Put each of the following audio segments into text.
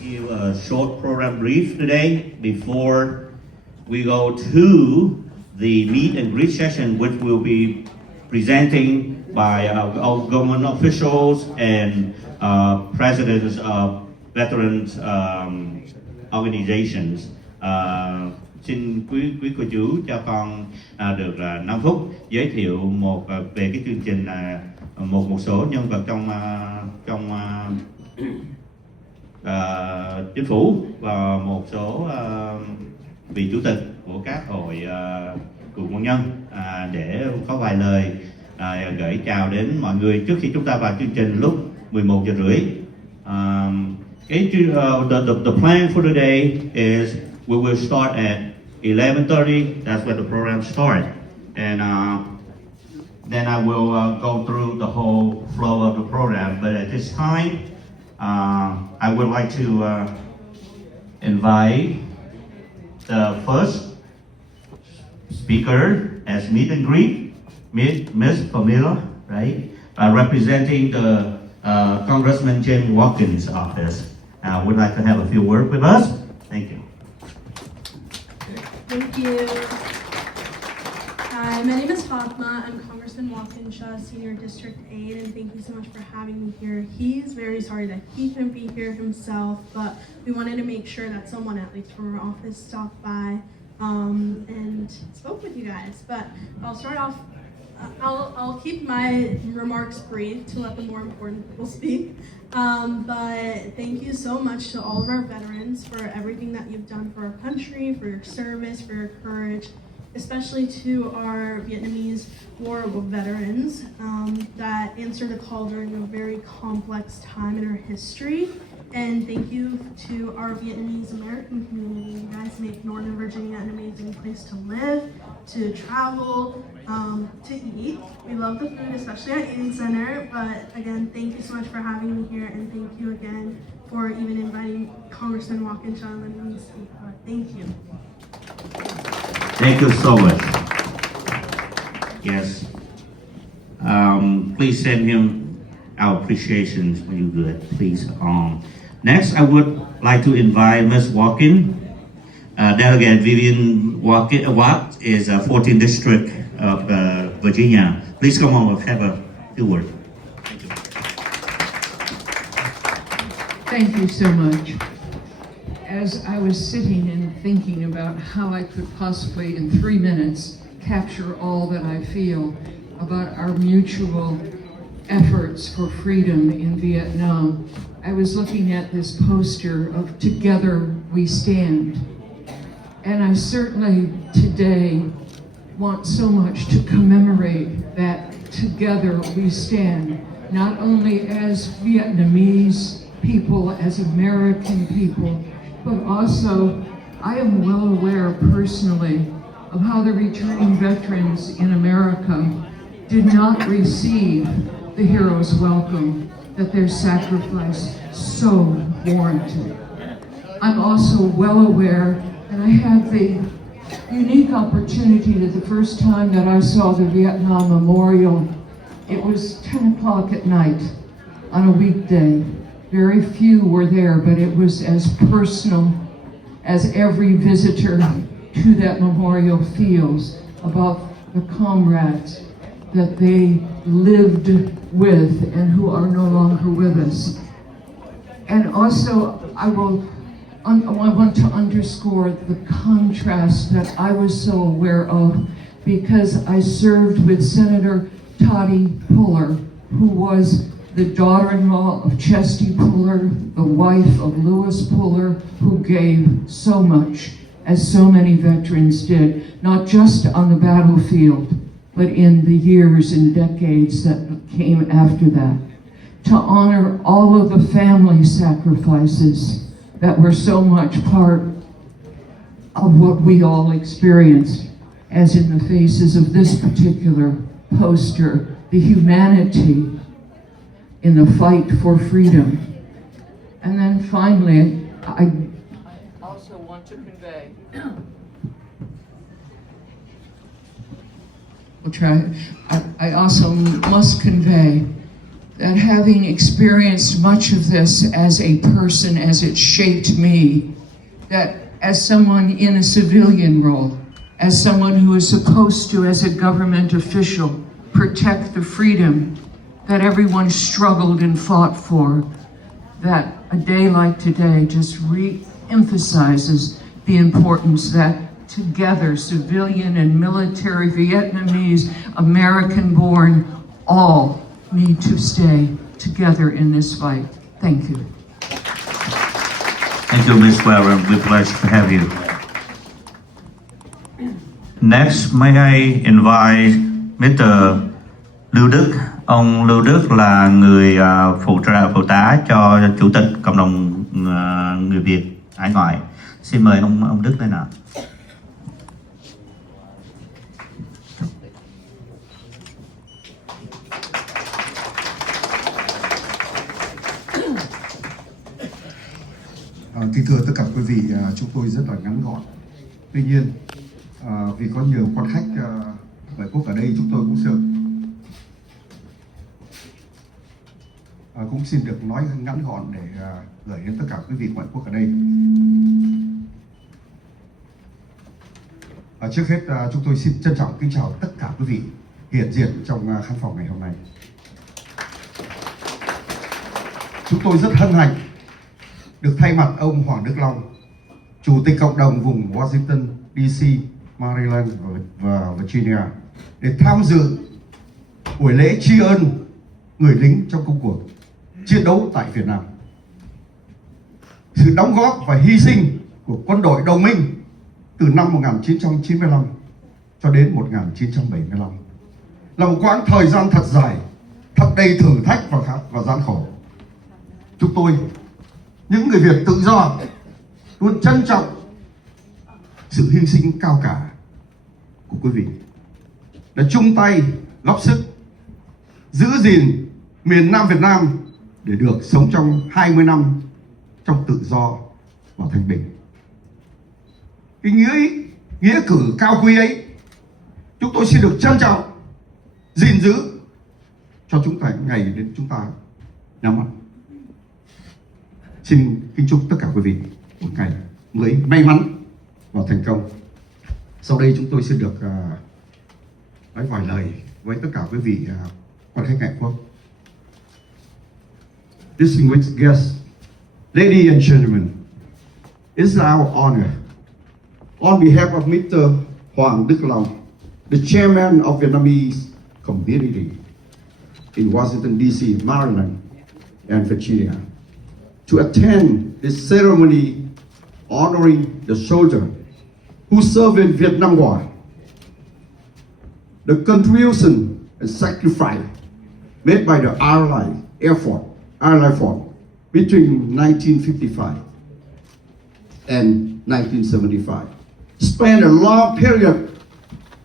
Give a short program brief today before we go to the meet and greet session, which will be presenting by our government officials and presidents of veterans organizations. Xin quý cô chú cho con được 5 phút giới thiệu về cái chương trình một số nhân vật trong chính phủ và một số vị chủ tịch của các hội cựu quân nhân để có vài lời gửi chào đến mọi người trước khi chúng ta vào chương trình lúc 11 giờ rưỡi. The plan for today is we will start at 11:30. That's when the program starts, and then I will go through the whole flow of the program. But at this time, I would like to invite the first speaker as meet and greet, Miss Pamela, right? Representing the Congressman Jim Watkins' office. Would like to have a few words with us. Thank you. Thank you. Hi, my name is Fatma. I'm Congressman Watkins' Senior District Aide, and thank you so much for having me here. He's very sorry that he couldn't be here himself, but we wanted to make sure that someone at least from our office stopped by and spoke with you guys. But I'll start off. I'll keep my remarks brief to let the more important people speak. But thank you so much to all of our veterans for everything that you've done for our country, for your service, for your courage, especially to our Vietnamese war veterans that answered a call during a very complex time in our history. And thank you to our Vietnamese American community. You guys make Northern Virginia an amazing place to live, to travel, to eat. We love the food, especially at Eating Center. But again, thank you so much for having me here, and thank you again for even inviting Congressman Watkins and letting me speak. Thank you. Thank you so much. Yes. Please send him our appreciations when you do it, please. Next, I would like to invite Ms. Watkins. Delegate Vivian Watt is 14th District of Virginia. Please come on and have a few words. Thank you. Thank you so much. As I was sitting and thinking about how I could possibly, in 3 minutes, capture all that I feel about our mutual efforts for freedom in Vietnam, I was looking at this poster of Together We Stand. And I certainly today want so much to commemorate that Together We Stand, not only as Vietnamese people, as American people, but also I am well aware personally of how the returning veterans in America did not receive the hero's welcome that their sacrifice so warranted. I'm also well aware, and I had the unique opportunity that the first time that I saw the Vietnam Memorial, it was 10 o'clock at night on a weekday. Very few were there, but it was as personal as every visitor to that memorial feels about the comrades that they lived with and who are no longer with us. And also, I want to underscore the contrast that I was so aware of, because I served with Senator Toddy Puller, who was the daughter-in-law of Chesty Puller, the wife of Lewis Puller, who gave so much, as so many veterans did, not just on the battlefield, but in the years and decades that came after that. To honor all of the family sacrifices that were so much part of what we all experienced, as in the faces of this particular poster, the humanity in the fight for freedom. And then finally, I also want to convey, I also must convey that having experienced much of this as a person, as it shaped me, that as someone in a civilian role, as someone who is supposed to, as a government official, protect the freedom that everyone struggled and fought for, that a day like today just re-emphasizes the importance that together, civilian and military, Vietnamese, American-born, all need to stay together in this fight. Thank you. Thank you, Ms. Warren. We're pleased to have you. Next, may I invite Mr. Lưu Đức. Ông Lưu Đức là người phụ tá cho Chủ tịch Cộng đồng người Việt hải ngoại. Xin mời ông Đức lên ạ. Kính thưa tất cả quý vị, chúng tôi rất là ngắn gọn. Tuy nhiên, vì có nhiều quan khách ngoại quốc ở đây, chúng tôi cũng xin được nói ngắn gọn để gửi đến tất cả quý vị ngoại quốc ở đây. Trước hết, chúng tôi xin trân trọng kính chào tất cả quý vị hiện diện trong khán phòng ngày hôm nay. Chúng tôi rất hân hạnh được thay mặt ông Hoàng Đức Long, Chủ tịch Cộng đồng vùng Washington, DC, Maryland và Virginia để tham dự buổi lễ tri ân người lính trong công cuộc chiến đấu tại Việt Nam. Sự đóng góp và hy sinh của quân đội đồng minh từ năm 1995 cho đến 1975 là một quãng thời gian thật dài, thật đầy thử thách và gian khổ. Chúng tôi, những người Việt tự do, luôn trân trọng sự hy sinh cao cả của quý vị, đã chung tay góp sức giữ gìn miền Nam Việt Nam để được sống trong 20 năm trong tự do và thanh bình. Cái nghĩa cử cao quý ấy, chúng tôi xin được trân trọng gìn giữ cho chúng ta ngày đến chúng ta nhắm mắt. Xin kính chúc tất cả quý vị một ngày mới may mắn và thành công. Sau đây chúng tôi xin được nói vài lời với tất cả quý vị quan khách ngoại quốc. Distinguished guests, ladies and gentlemen, it's our honor, on behalf of Mr. Hoàng Đức Long, the chairman of Vietnamese community in Washington, D.C., Maryland, and Virginia, to attend this ceremony honoring the soldier who served in Vietnam War. The contribution and sacrifice made by the Allied Air Force between 1955 and 1975 spanned a long period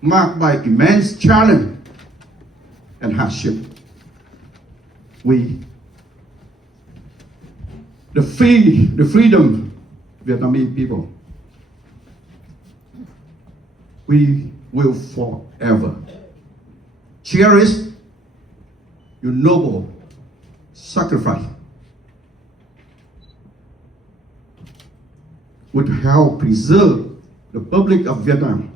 marked by immense challenge and hardship. The freedom Vietnamese people, we will forever cherish your noble sacrifice, would help preserve the Republic of Vietnam,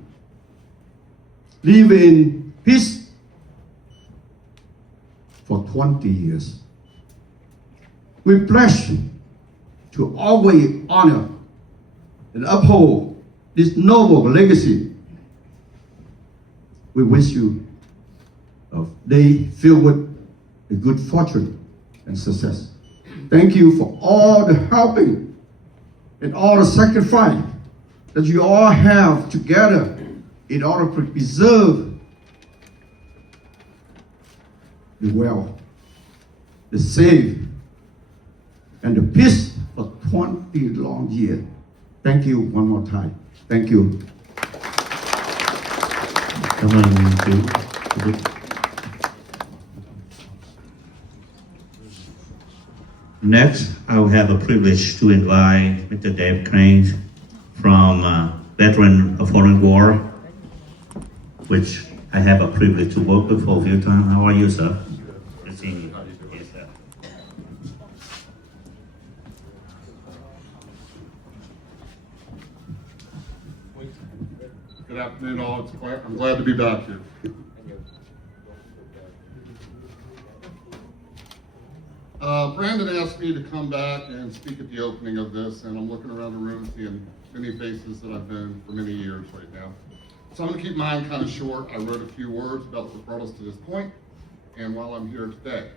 live in peace for 20 years. We pledge to always honor and uphold this noble legacy. We wish you a day filled with the good fortune and success. Thank you for all the helping and all the sacrifice that you all have together in order to preserve the wealth, the safe, and the peace for 20 long years. Thank you one more time. Thank you. Cảm ơn chú Đức. Next, I will have a privilege to invite Mr. Dave Cranes from Veteran of Foreign War, which I have a privilege to work with for a few times. How are you, sir? Good seeing you. Yes. I'm glad to be back here. Brandon asked me to come back and speak at the opening of this, and I'm looking around the room seeing many faces that I've known for many years right now. So I'm going to keep mine kind of short. I wrote a few words about what brought us to this point, and while I'm here today.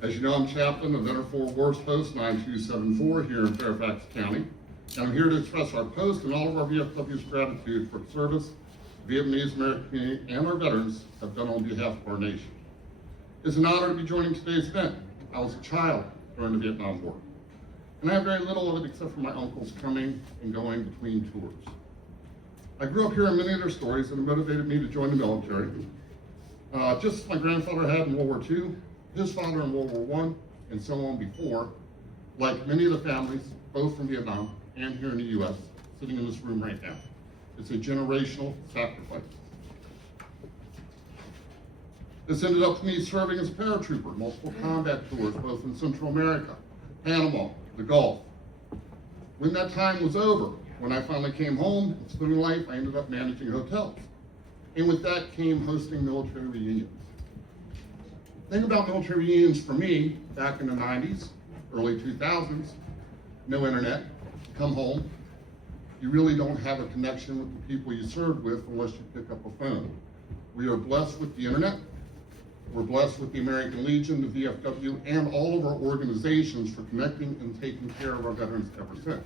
As you know, I'm chaplain of Enter Fort Worth Post 9274 here in Fairfax County, and I'm here to express our post and all of our VFW's gratitude for the service the Vietnamese American community and our veterans have done on behalf of our nation. It's an honor to be joining today's event. I was a child during the Vietnam War, and I have very little of it except for my uncles coming and going between tours. I grew up hearing many of their stories and it motivated me to join the military. Just as my grandfather had in World War II, his father in World War I, and so on before, like many of the families, both from Vietnam and here in the U.S., sitting in this room right now. It's a generational sacrifice. This ended up me serving as a paratrooper, multiple combat tours, both in Central America, Panama, the Gulf. When that time was over, when I finally came home, living life, I ended up managing hotels. And with that came hosting military reunions. The thing about military reunions for me, back in the 90s, early 2000s, no internet, come home, you really don't have a connection with the people you served with unless you pick up a phone. We are blessed with the internet. We're blessed with the American Legion, the VFW, and all of our organizations for connecting and taking care of our veterans ever since.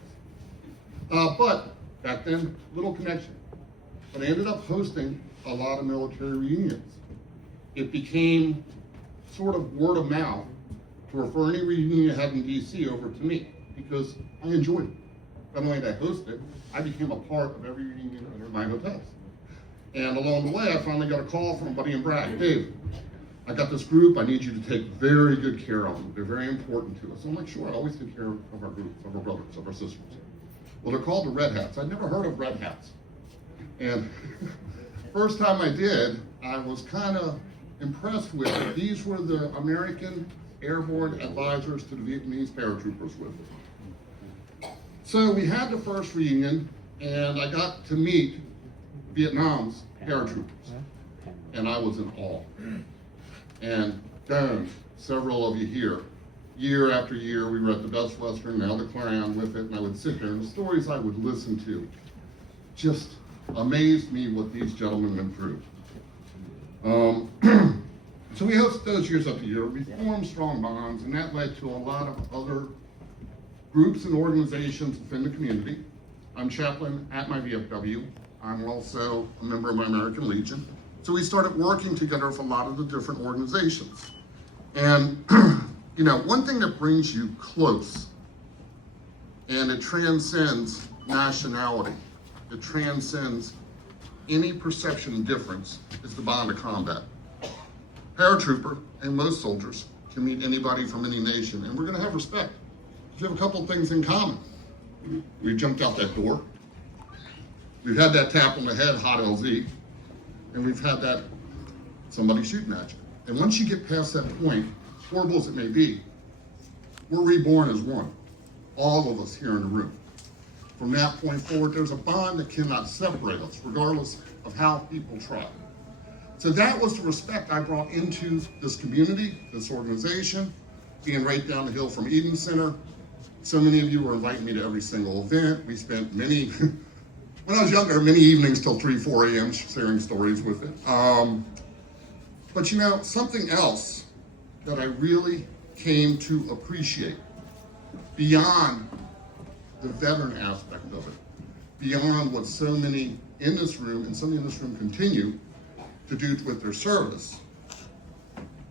But back then, little connection. But I ended up hosting a lot of military reunions. It became sort of word of mouth to refer any reunion you had in DC over to me because I enjoyed it. Not only did I host it, I became a part of every reunion under my hotels. And along the way, I finally got a call from a buddy in Bragg. Dave, I got this group, I need you to take very good care of them. They're very important to us. I'm like, sure, I always take care of our groups, of our brothers, of our sisters. Well, they're called the Red Hats. I'd never heard of Red Hats. And first time I did, I was kind of impressed with it. These were the American airborne advisors to the Vietnamese paratroopers with us. So we had the first reunion, and I got to meet Vietnam's paratroopers, and I was in awe. And darn, several of you here, year after year, we were at the Best Western, now the Clarion with it, and I would sit there, and the stories I would listen to just amazed me what these gentlemen went through. So we hosted those years after year. We formed strong bonds, and that led to a lot of other groups and organizations within the community. I'm chaplain at my VFW. I'm also a member of my American Legion. So we started working together with a lot of the different organizations. And you know, one thing that brings you close, and it transcends nationality, it transcends any perception of difference, is the bond of combat. Paratrooper and most soldiers can meet anybody from any nation, and we're gonna have respect. We have a couple of things in common. We've jumped out that door. We've had that tap on the head, hot LZ, and we've had that somebody shooting at you. And once you get past that point, horrible as it may be, we're reborn as one, all of us here in the room. From that point forward, there's a bond that cannot separate us, regardless of how people try. So that was the respect I brought into this community, this organization, being right down the hill from Eden Center. So many of you were inviting me to every single event. We spent many, when I was younger, many evenings till 3, 4 a.m. sharing stories with it. But you know, something else that I really came to appreciate beyond the veteran aspect of it, beyond what so many in this room and so many in this room continue to do with their service,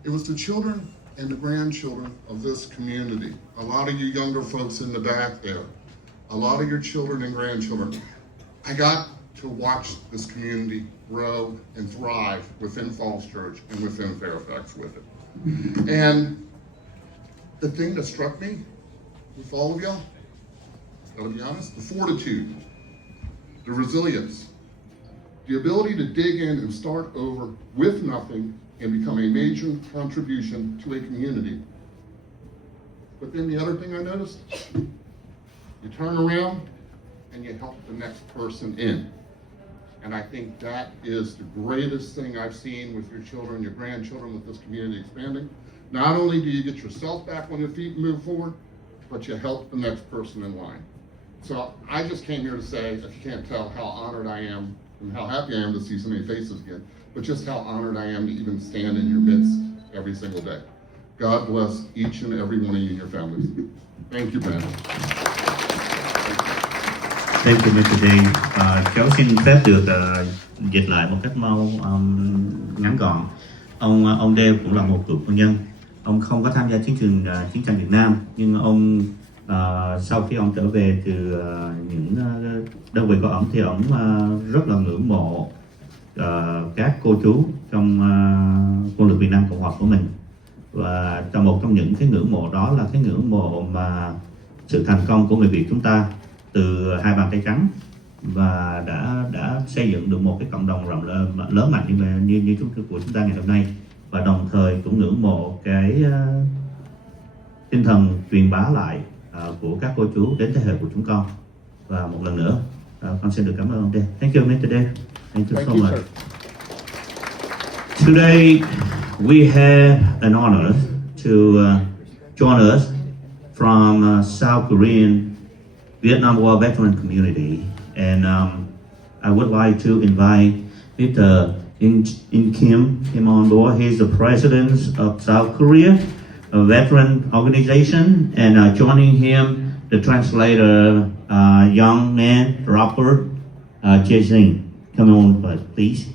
it was the children and the grandchildren of this community. A lot of you younger folks in the back there, a lot of your children and grandchildren. I got to watch this community grow and thrive within Falls Church and within Fairfax with it. And the thing that struck me with all of y'all, gotta be honest, the fortitude, the resilience, the ability to dig in and start over with nothing and become a major contribution to a community. But then the other thing I noticed, you turn around and you help the next person in. And I think that is the greatest thing I've seen with your children, your grandchildren, with this community expanding. Not only do you get yourself back on your feet and move forward, but you help the next person in line. So I just came here to say, if you can't tell, how honored I am and how happy I am to see so many faces again, but just how honored I am to even stand in your midst every single day. God bless each and every one of you and your families. Thank you, Ben. Thank you, Mr. Dean. Cháu xin phép được dịch lại một cách ngắn gọn. Ông Dave cũng là một cựu quân nhân. Ông không có tham gia chiến tranh Việt Nam, nhưng ông sau khi ông trở về từ những đơn vị của ông thì ông rất là ngưỡng mộ các cô chú trong quân lực Việt Nam Cộng hòa của mình. Và một trong những cái ngưỡng mộ đó là cái ngưỡng mộ mà sự thành công của người Việt chúng ta từ hai bàn tay trắng, và đã xây dựng được một cái cộng đồng lớn mạnh như của chúng ta ngày hôm nay, và đồng thời cũng ngưỡng mộ cái tinh thần truyền bá lại của các cô chú đến thế hệ của chúng con. Và một lần nữa con xin được cảm ơn ông Dave. Thank you, Mr. Dave. Thank you so much. Today we have an honor to join us from South Korean Vietnam War veteran community, and I would like to invite Mr. In Kim on board. He's the president of South Korea, a veteran organization, and joining him, the translator, young man, rapper, Jason. Come on, please.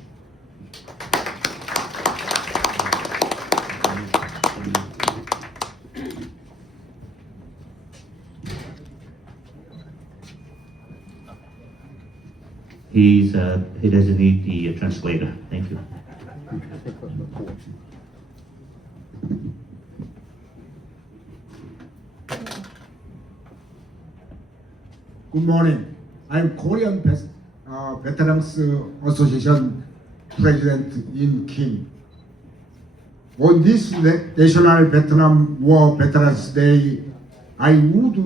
He doesn't need the translator. Thank you. Good morning. I'm Korean Veterans Association President In Kim. On this National Vietnam War Veterans Day, I would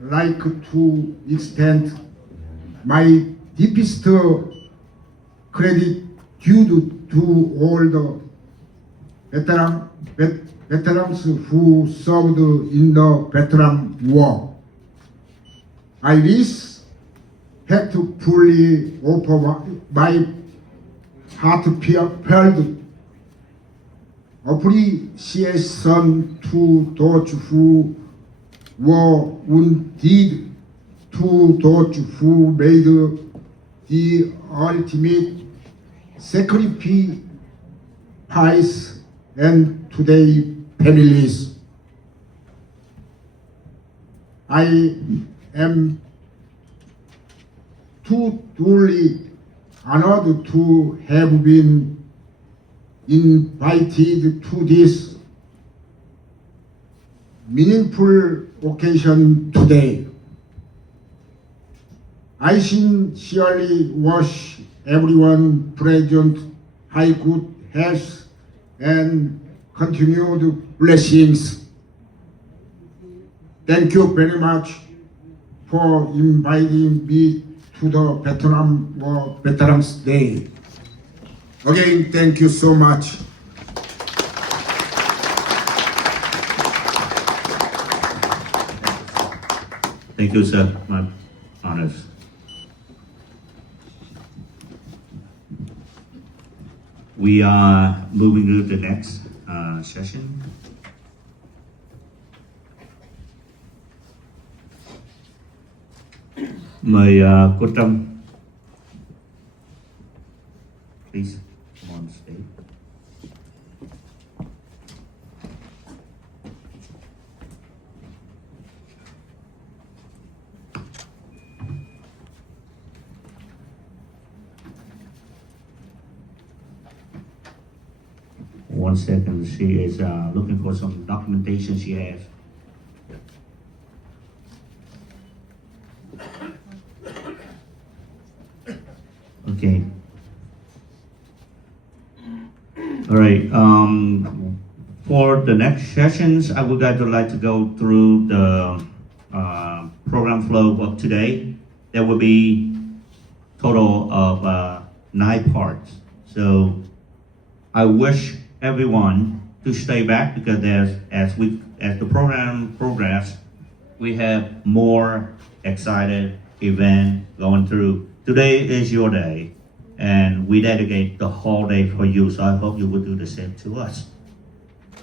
like to extend my deepest credit due to all the veterans who served in the Vietnam War. I respectfully offer my heartfelt appreciation to those who were wounded, to those who made the ultimate sacrifice, and to their families. I am truly honored to have been invited to this meaningful occasion today. I sincerely wish everyone present high good health and continued blessings. Thank you very much for inviting me to the Vietnam War Veterans Day. Again, thank you so much. Thank you, sir. My honors. We are moving to the next session. Mời cô Trâm. Please come on stage. One second, she is looking for some documentation she has. Okay. All right. For the next sessions, I would like to go through the program flow of today. There will be total of 9 parts. So I wish everyone to stay back because as the program progress, we have more excited event going through. Today is your day, and we dedicate the whole day for you. So I hope you will do the same to us.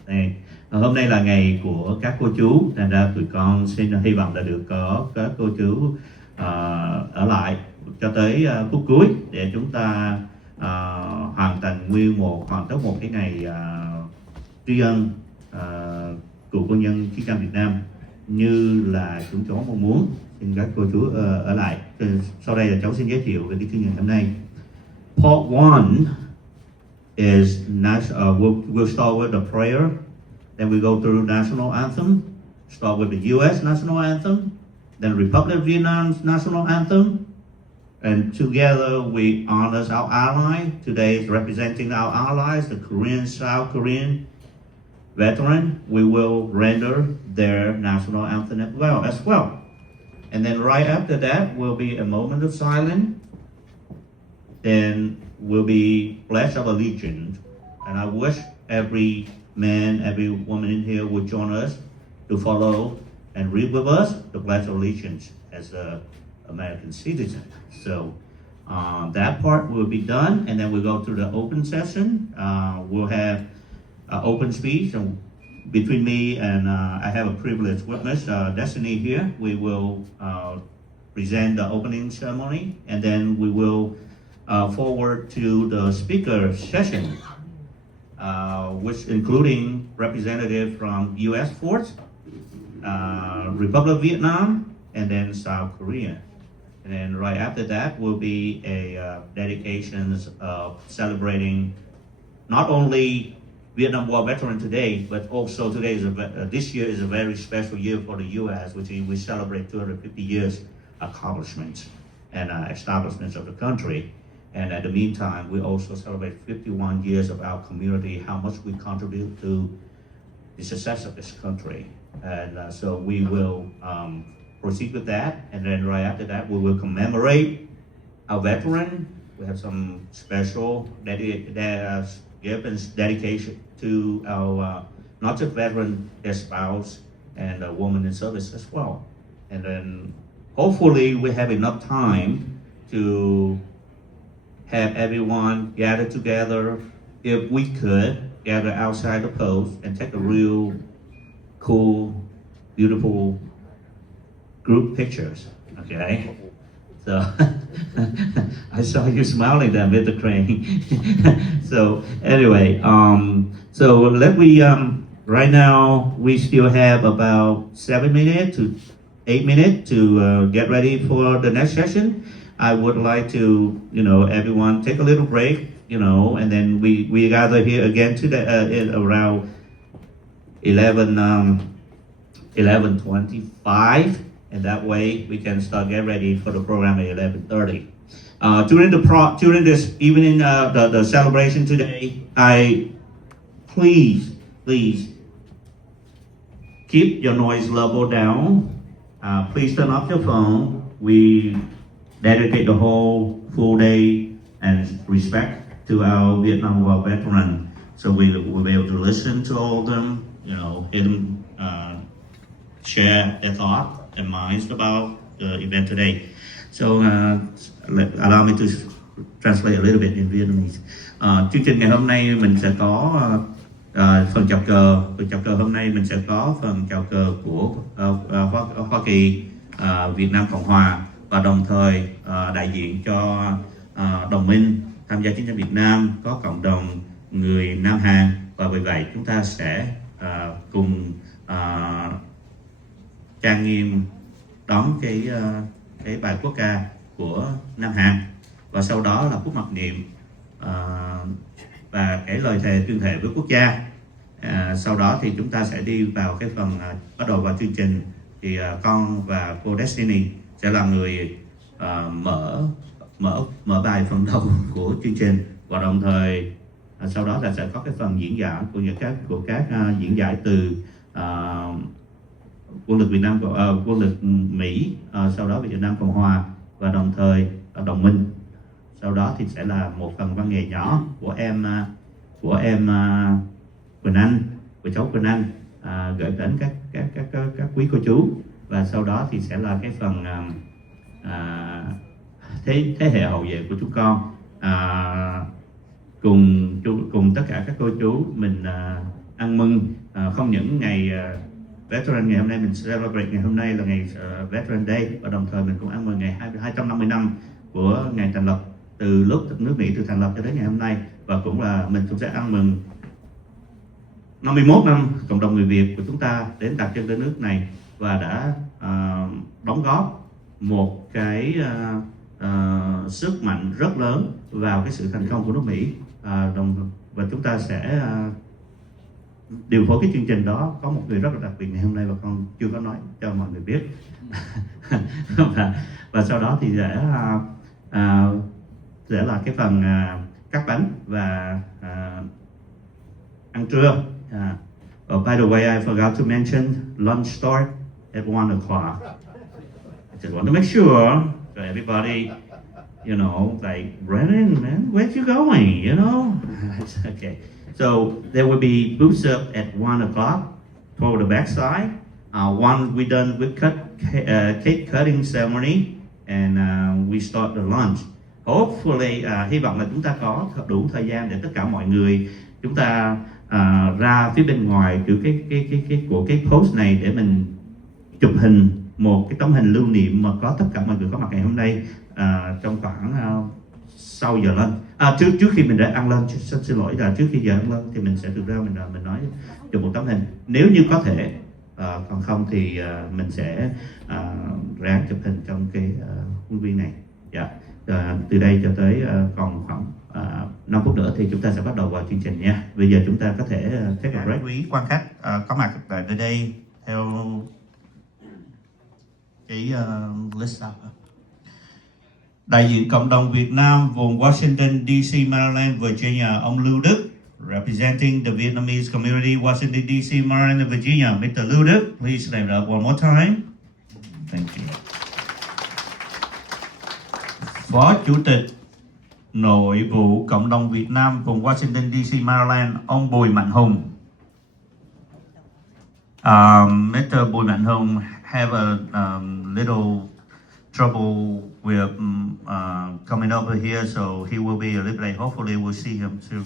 Đây, hôm nay là ngày của các cô chú, thành ra tụi con xin hy vọng là được có các cô chú ở lại cho tới phút cuối để chúng ta hoàn tất một cái ngày tri ân cựu quân nhân chiến tranh Việt Nam như là chúng cháu mong muốn. Xin các cô chú ở lại. Sau đây là cháu xin giới thiệu về cái chương trình hôm nay. Part 1 is we'll start with the prayer, then we go through national anthem, start with the U.S. national anthem, then Republic of Vietnam's national anthem, and together we honor our ally. Today is representing our allies, the Korean, South Korean veteran. We will render their national anthem as well. And then right after that will be a moment of silence. Then will be Pledge of Allegiance. And I wish every man, every woman in here would join us to follow and read with us the Pledge of Allegiance as an American citizen. So that part will be done, and then we'll go to the open session. We'll have open speech and between me and I have a privileged witness, Destiny here. We will present the opening ceremony, and then we will forward to the speaker session, which including representative from U.S. Force, Republic of Vietnam, and then South Korea. And then right after that will be a dedications of celebrating not only Vietnam War veteran today, but also this year is a very special year for the U.S., which we celebrate 250 years accomplishments and establishments of the country. And at the meantime, we also celebrate 51 years of our community, how much we contribute to the success of this country. And so we will proceed with that. And then right after that, we will commemorate our veteran. We have some special dedication to our, not just veteran, their spouse and a woman in service as well. And then hopefully we have enough time to have everyone gather together, if we could, gather outside the post and take a real cool, beautiful group pictures, okay? So, I saw you smiling there, Mr. Crane. So, anyway, so right now, we still have about 7 minutes to 8 minutes to get ready for the next session. I would like to, everyone take a little break, and then we gather here again today around 11:25, and that way we can start get ready for the program at 11:30. During this evening, the celebration today, I please keep your noise level down. Please turn off your phone. We dedicate the whole full day and respect to our Vietnam War veteran. So we will be able to listen to all of them, hear them share their thoughts and minds about the event today. So allow me to translate a little bit in Vietnamese. Chương trình ngày hôm nay mình sẽ có phần chào cờ. Phần chào cờ hôm nay mình sẽ có phần chào cờ của Hoa Kỳ, Việt Nam Cộng Hòa, và đồng thời đại diện cho đồng minh tham gia chiến tranh Việt Nam, có cộng đồng người Nam Hàn, và vì vậy chúng ta sẽ cùng trang nghiêm đón cái bài quốc ca của Nam Hàn, và sau đó là phút mặc niệm và cái lời thề tuyên thệ với quốc gia. Sau đó thì chúng ta sẽ đi vào cái phần bắt đầu vào chương trình. Thì con và cô Destiny sẽ là người mở bài phần đầu của chương trình, và đồng thời sau đó là sẽ có cái phần diễn giải của các diễn giải từ quân lực Việt Nam, quân lực Mỹ, sau đó Việt Nam Cộng Hòa, và đồng thời đồng minh. sau đó thì sẽ là một phần văn nghệ nhỏ của em Quỳnh Anh, của cháu Quỳnh Anh gửi đến các quý cô chú, và sau đó thì sẽ là cái phần thế hệ hậu vệ của chúng con, cùng tất cả các cô chú mình ăn mừng không những ngày Veteran, ngày hôm nay mình celebrate ngày hôm nay là ngày Veteran Day, và đồng thời mình cũng ăn mừng ngày 250 năm của ngày thành lập, từ lúc nước Mỹ từ thành lập cho đến ngày hôm nay, và cũng là mình cũng sẽ ăn mừng 51 năm cộng đồng người Việt của chúng ta đến đặt chân tới nước này và đã đóng góp một cái sức mạnh rất lớn vào cái sự thành công của nước Mỹ, và chúng ta sẽ điều phối cái chương trình đó. Có một người rất là đặc biệt ngày hôm nay và con chưa có nói cho mọi người biết và sau đó thì sẽ là cái phần cắt bánh và ăn trưa. By the way, I forgot to mention lunch start at 1 o'clock. I just want to make sure that everybody, you know, like, Brennan, man, where you going? You know, okay. So there will be booths up at 1 o'clock toward the backside. Once we're done with cake cutting ceremony, and we start the lunch. Hopefully, hy vọng là chúng ta có đủ thời gian để tất cả mọi người chúng ta ra phía bên ngoài của cái post này để mình chụp hình một cái tấm hình lưu niệm mà có tất cả mọi người có mặt ngày hôm nay trong khoảng sau giờ lunch. Trước khi mình đã ăn lunch, xin lỗi là trước khi giờ ăn lunch thì mình sẽ được ra mình nói chụp một tấm hình nếu như có thể, còn không thì mình sẽ ráng chụp hình trong cái khuôn viên này. Từ đây cho tới còn khoảng 5 phút nữa thì chúng ta sẽ bắt đầu vào chương trình nha. Bây giờ chúng ta có thể take a break. Quý quan khách có mặt tại đây theo cái list up. Đại diện cộng đồng Việt Nam vùng Washington DC, Maryland, Virginia, ông Lưu Đức, representing the Vietnamese community Washington DC, Maryland, and Virginia, Mr. Lưu Đức, please stand up one more time. Thank you. Phó Chủ tịch Nội vụ Cộng đồng Việt Nam vùng Washington DC, Maryland, ông Bùi Mạnh Hùng. Mr. Bùi Mạnh Hùng have a little trouble with coming over here, so he will be a little late. Hopefully we'll see him too.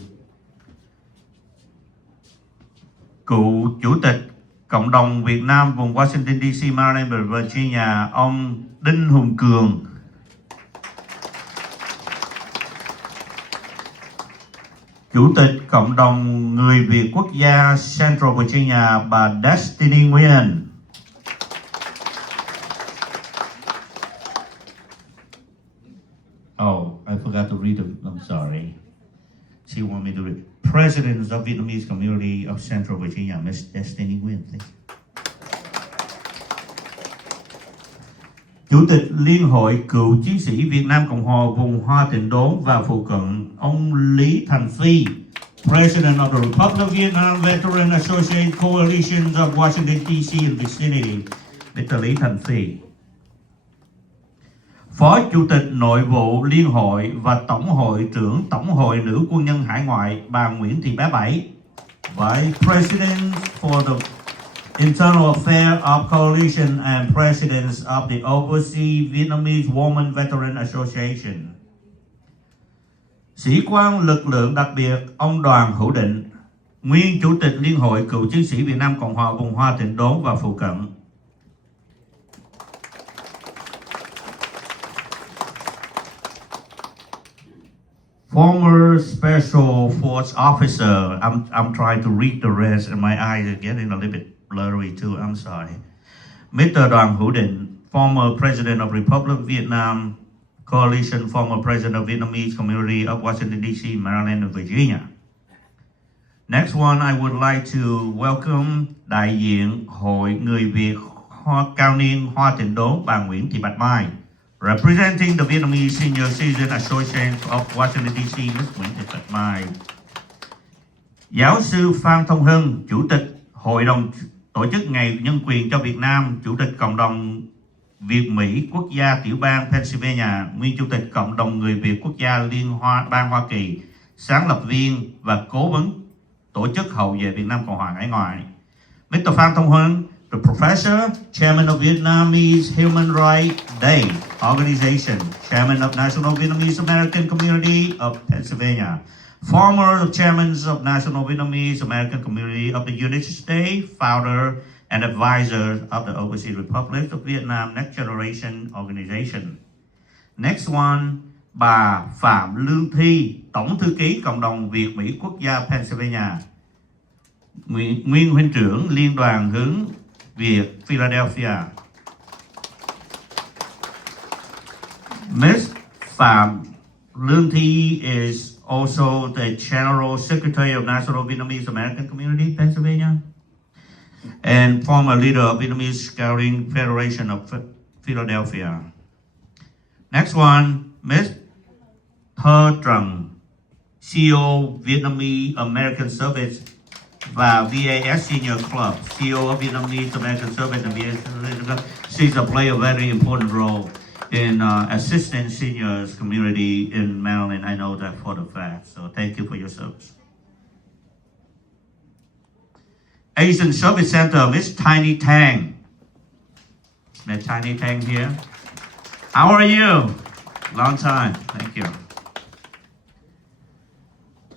Cựu Chủ tịch Cộng đồng Việt Nam vùng Washington DC, Maryland và Virginia, ông Đinh Hùng Cường. Chủ tịch Cộng đồng Người Việt Quốc gia Central Virginia, bà Destiny Nguyên. Oh, I forgot to read it. I'm sorry. She wanted me to read. President of Vietnamese Community of Central Virginia, Miss Destiny Nguyên. Chủ tịch Liên hội Cựu chiến sĩ Việt Nam Cộng hòa vùng Hoa Tịnh Đốn và phụ cận, ông Lý Thành Phi, President of the Republic of Vietnam Veteran Association Coalition of Washington DC and vicinity, Mr. Lý Thành Phi. Phó Chủ tịch Nội vụ Liên hội và Tổng hội trưởng Tổng hội Nữ Quân nhân Hải ngoại, bà Nguyễn Thị Bé Bảy, Vice President for the Internal Affairs of Coalition and Presidents of the Overseas Vietnamese Women Veteran Association. Sĩ quan lực lượng đặc biệt, ông Đoàn Hữu Định, nguyên Chủ tịch Liên hội Cựu chiến sĩ Việt Nam Cộng hòa vùng Hoa Tịnh Đốn và phụ cận. Former Special Force Officer, I'm trying to read the rest and my eyes are getting a little bit blurry too, I'm sorry. Mr. Đoàn Hữu Định, former President of Republic of Vietnam Coalition, former President of Vietnamese Community of Washington DC, Maryland, and Virginia. Next one, I would like to welcome đại diện Hội Người Việt Cao niên Hoa Tịnh Đốn, bà Nguyễn Thị Bạch Mai, representing the Vietnamese Senior Citizen Association of Washington DC, Ms. Nguyễn Thị Bạch Mai. Giáo sư Phan Thông Hưng, Chủ tịch Hội đồng Tổ chức Ngày Nhân quyền cho Việt Nam, Chủ tịch Cộng đồng Việt Mỹ Quốc gia tiểu bang Pennsylvania, nguyên Chủ tịch Cộng đồng Người Việt Quốc gia bang Hoa Kỳ, sáng lập viên và cố vấn tổ chức Hậu vệ Việt Nam Cộng hòa Hải ngoại. Mr. Phan Thông Huân, the professor, chairman of Vietnamese Human Rights Day Organization, chairman of National Vietnamese American Community of Pennsylvania, former chairman of National Vietnamese American Community of the United States, founder and advisor of the Overseas Republic of Vietnam Next Generation Organization. Next one, bà Phạm Lương Thi, Tổng thư ký Cộng đồng Việt Mỹ Quốc gia Pennsylvania, nguyên huynh trưởng Liên đoàn Hướng Việt Philadelphia. Ms. Phạm Lương Thi is also the General Secretary of National Vietnamese American Community, Pennsylvania, and former leader of Vietnamese Scouting Federation of Philadelphia. Next one, Ms. Thơ Trần, CEO Vietnamese American Service và VAS Senior Club, CEO of Vietnamese American Service and VAS Senior Club. She's play a very important role in assisting seniors community in Maryland. I know that for the fact. So thank you for your service. Asian Service Center, Miss Tiny Tang. Miss Tiny Tang here. How are you? Long time. Thank you.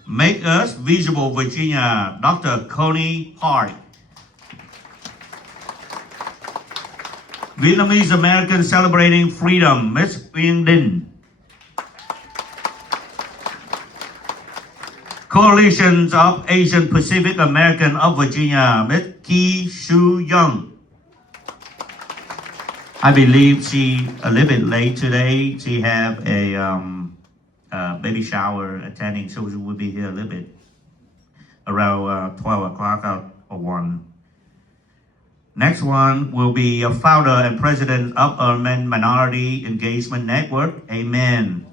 Make Us Visible Virginia, Dr. Coney Park. Vietnamese American Celebrating Freedom, Miss Uyên Đình. Coalitions of Asian Pacific American of Virginia, Miss Ki Shu Young. I believe she a little bit late today. She have a baby shower attending, so she will be here a little bit around 12 o'clock or 1. Next one will be a founder and president of Urban Minority Engagement Network. Amen.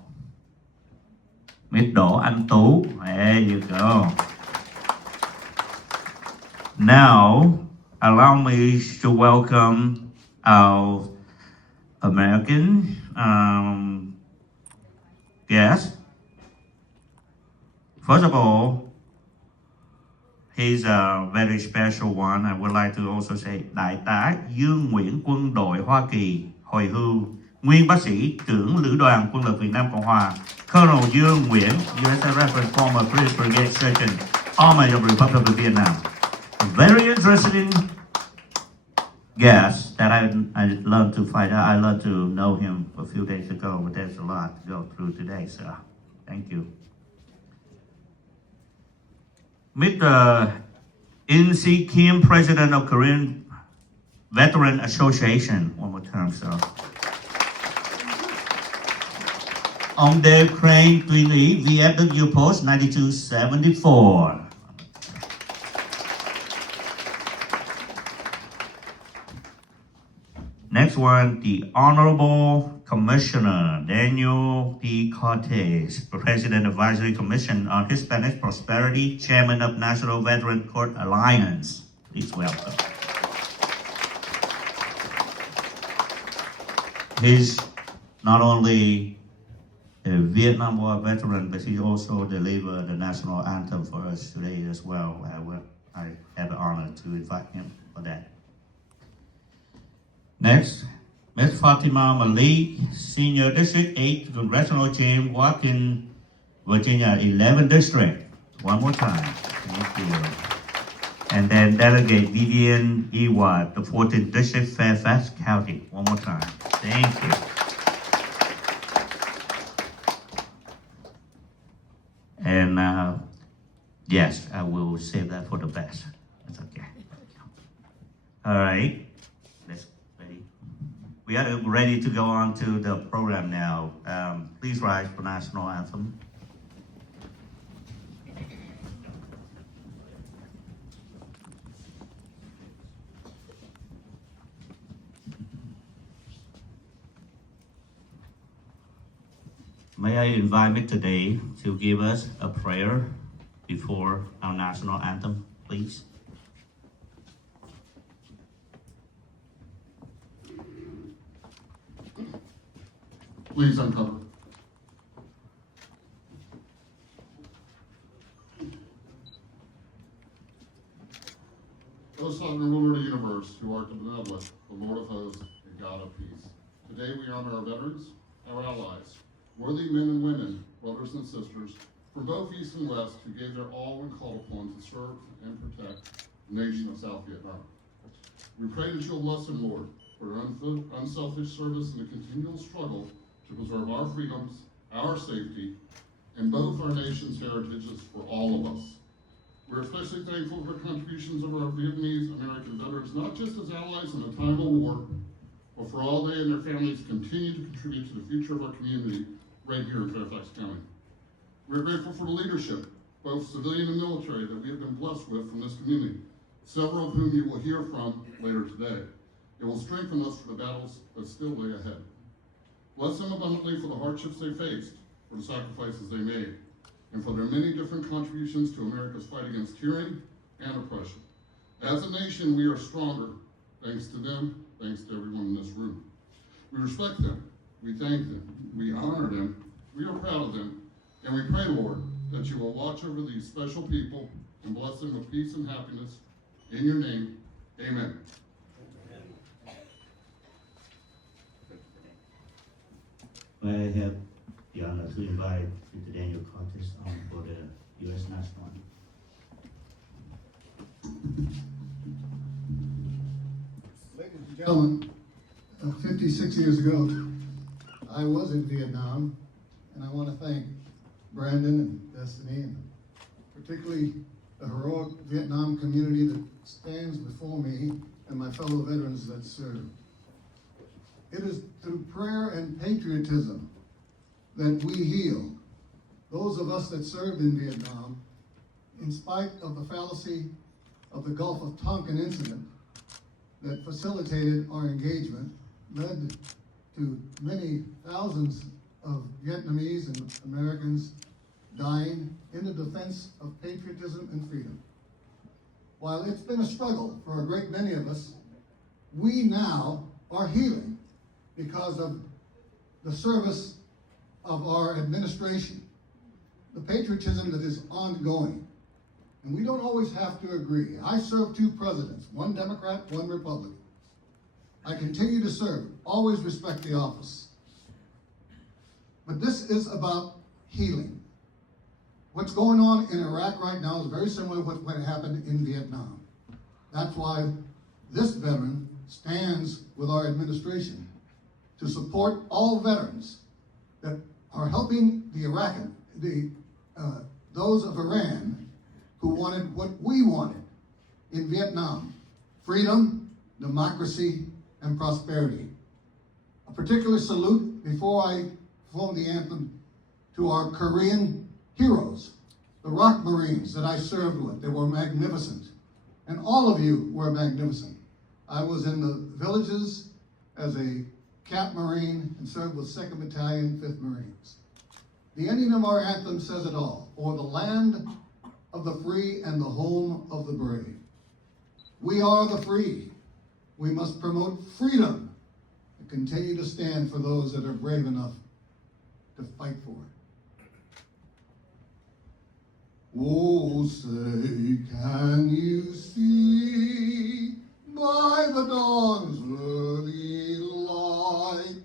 Miss Đỗ Anh Tú. There you go. Now, allow me to welcome our American guest. First of all, he's a very special one. I would like to also say Đại tá Dương Nguyễn Quân đội Hoa Kỳ hồi hưu, nguyên bác sĩ trưởng Lữ đoàn Quân lực Việt Nam Cộng hòa, Colonel Dương Nguyễn, USA Reference former British Brigade Surgeon, Army of the Republic of Vietnam. A very interesting guest that I learned to find out. I learned to know him a few days ago, but there's a lot to go through today, so thank you. Mr. In Si Kim, President of Korean Veteran Association. One more time, sir. Ông Dave Crane, Tuyên Ý, VFW Post 9274. Next one, the Honorable Commissioner Daniel P. Cortez, President Advisory Commission on Hispanic Prosperity, Chairman of National Veteran Court Alliance. Please welcome. He's not only a Vietnam War veteran, but he also delivered the national anthem for us today as well. I have the honor to invite him for that. Next, Ms. Fatima Malik, Senior District 8 Congressional James Watkins, Virginia 11th District. One more time. Thank you. And then Delegate Vivian Ewart, the 14th District, Fairfax County. One more time. Thank you. And yes, I will save that for the best. That's okay. All right. Let's ready. We are ready to go on to the program now. Please rise for national anthem. May I invite me today to give us a prayer before our national anthem, please? Please uncover. O sovereign Lord of the universe, who art the benevolent, the Lord of hosts, and God of peace. Today we honor our veterans, our allies, worthy men and women, brothers and sisters, from both East and West, who gave their all when called upon to serve and protect the nation of South Vietnam. We pray that you'll bless them, Lord, for their unselfish service and the continual struggle to preserve our freedoms, our safety, and both our nation's heritages for all of us. We're especially thankful for the contributions of our Vietnamese American veterans, not just as allies in a time of war, but for all they and their families continue to contribute to the future of our community right here in Fairfax County. We're grateful for the leadership, both civilian and military, that we have been blessed with from this community, several of whom you will hear from later today. It will strengthen us for the battles that still lay ahead. Bless them abundantly for the hardships they faced, for the sacrifices they made, and for their many different contributions to America's fight against tyranny and oppression. As a nation, we are stronger thanks to them, thanks to everyone in this room. We respect them, we thank them, we honor them, we are proud of them, and we pray, Lord, that you will watch over these special people and bless them with peace and happiness. In your name, amen. I have the honor to invite Mr. Daniel Curtis for the U.S. National Anthem. Ladies and gentlemen, 56 years ago, I was in Vietnam, and I want to thank Brandon and Destiny, and particularly the heroic Vietnam community that stands before me and my fellow veterans that serve. It is through prayer and patriotism that we heal. Those of us that served in Vietnam, in spite of the fallacy of the Gulf of Tonkin incident that facilitated our engagement, led to many thousands of Vietnamese and Americans dying in the defense of patriotism and freedom. While it's been a struggle for a great many of us, we now are healing because of the service of our administration, the patriotism that is ongoing. And we don't always have to agree. I served 2 presidents, one Democrat, one Republican. I continue to serve, always respect the office. But this is about healing. What's going on in Iraq right now is very similar to what happened in Vietnam. That's why this veteran stands with our administration to support all veterans that are helping those of Iran who wanted what we wanted in Vietnam: freedom, democracy, and prosperity. A particular salute before I perform the anthem to our Korean heroes, the Rock Marines that I served with. They were magnificent. And all of you were magnificent. I was in the villages as a Cap Marine and served with 2nd Battalion, 5th Marines. The ending of our anthem says it all: "For the land of the free and the home of the brave." We are the free. We must promote freedom and continue to stand for those that are brave enough to fight for it. Oh, say, can you see by the dawn's early light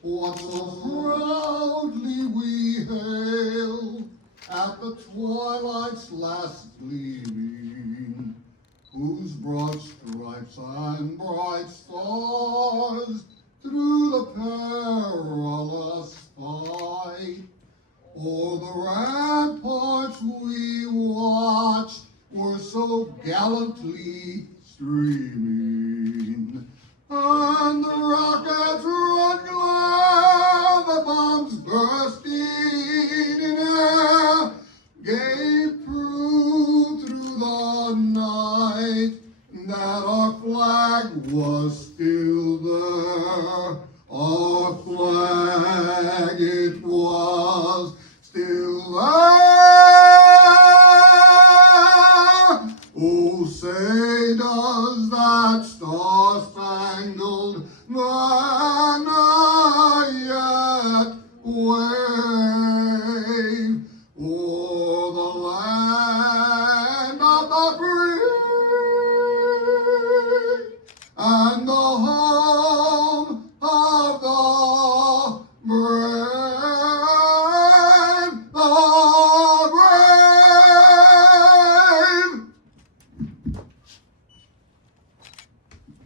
what so proudly we hail at the twilight's last gleaming, whose broad stripes and bright stars through the perilous fight o'er the ramparts we watched were so gallantly streaming. And the rockets red glare, the bombs bursting in air, gave proof through the night that our flag was still there. Our flag, it was still there. Oh, say does that star-spangled banner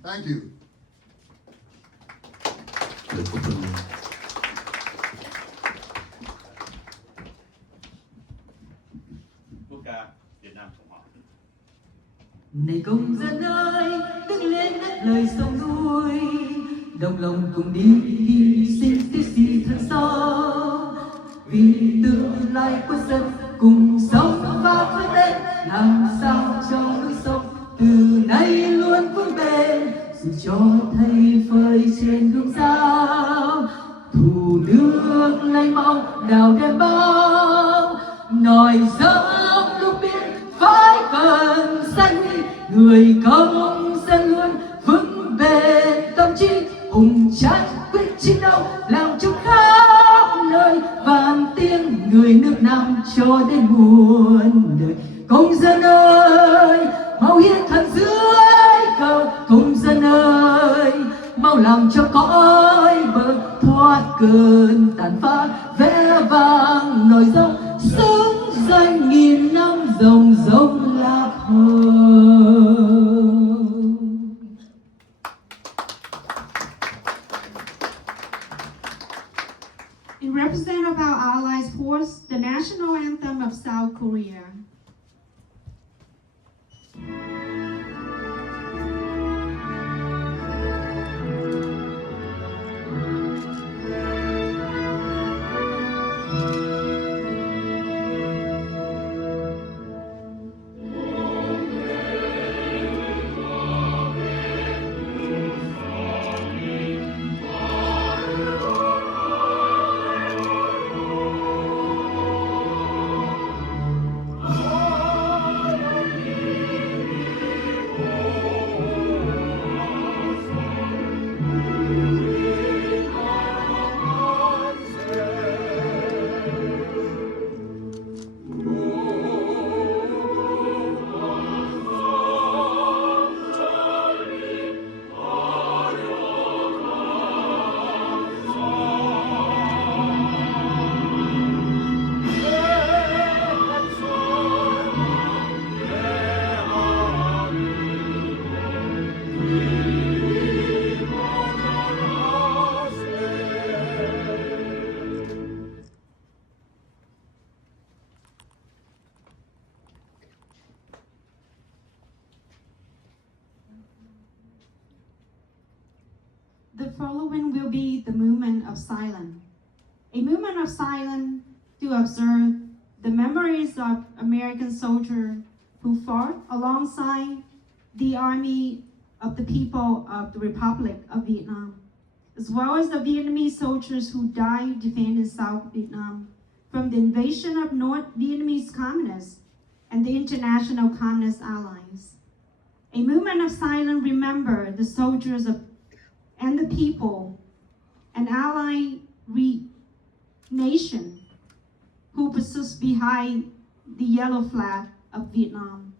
Thank you. Quốc ca Việt Nam Cộng Hòa. Này công dân ơi, đứng lên hát lời sông núi, đồng lòng cùng đi hy sinh tiếc gì thân son, vì tương lai của dân cùng sống và vươn lên, làm sao cho núi sông từ nay luôn vững bền, dù cho thay phơi trên gươm dao, thù nước lấy máu đào đem bao, nòi giống lúc biên phải cần xanh, người công dân luôn vững bền tâm trí, hùng tráng quyết chiến đấu làm cho khắp nơi vang tiếng người nước Nam cho đến muôn đời. Công dân ơi, mau hiến thân dưới cầu, công dân ơi, mau làm cho cõi bờ thoát cơn tàn phá, vẽ vang nổi dòng xứng danh nghìn năm rồng rông lạc hồng. In representative of our allies force, the national anthem of South Korea. The following will be the movement of silence. A movement of silence to observe the memories of American soldiers who fought alongside the Army of the People of the Republic of Vietnam, as well as the Vietnamese soldiers who died defending South Vietnam from the invasion of North Vietnamese communists and the international communist allies. A movement of silence remember the soldiers and the people and allied nation who persist behind the yellow flag of Vietnam,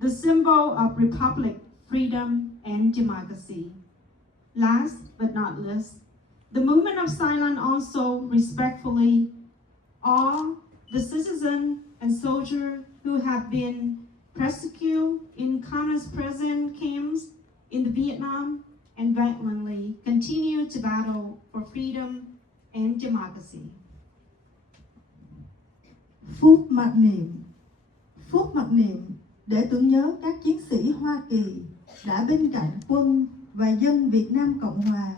the symbol of republic, freedom, and democracy. Last but not least, the movement of silence also respectfully all the citizens and soldiers who have been persecuted in communist prison camps in the Vietnam and violently continue to battle for freedom and democracy. Phút mặc niệm. Phút mặc niệm để tưởng nhớ các chiến sĩ Hoa Kỳ đã bên cạnh quân và dân Việt Nam Cộng Hòa,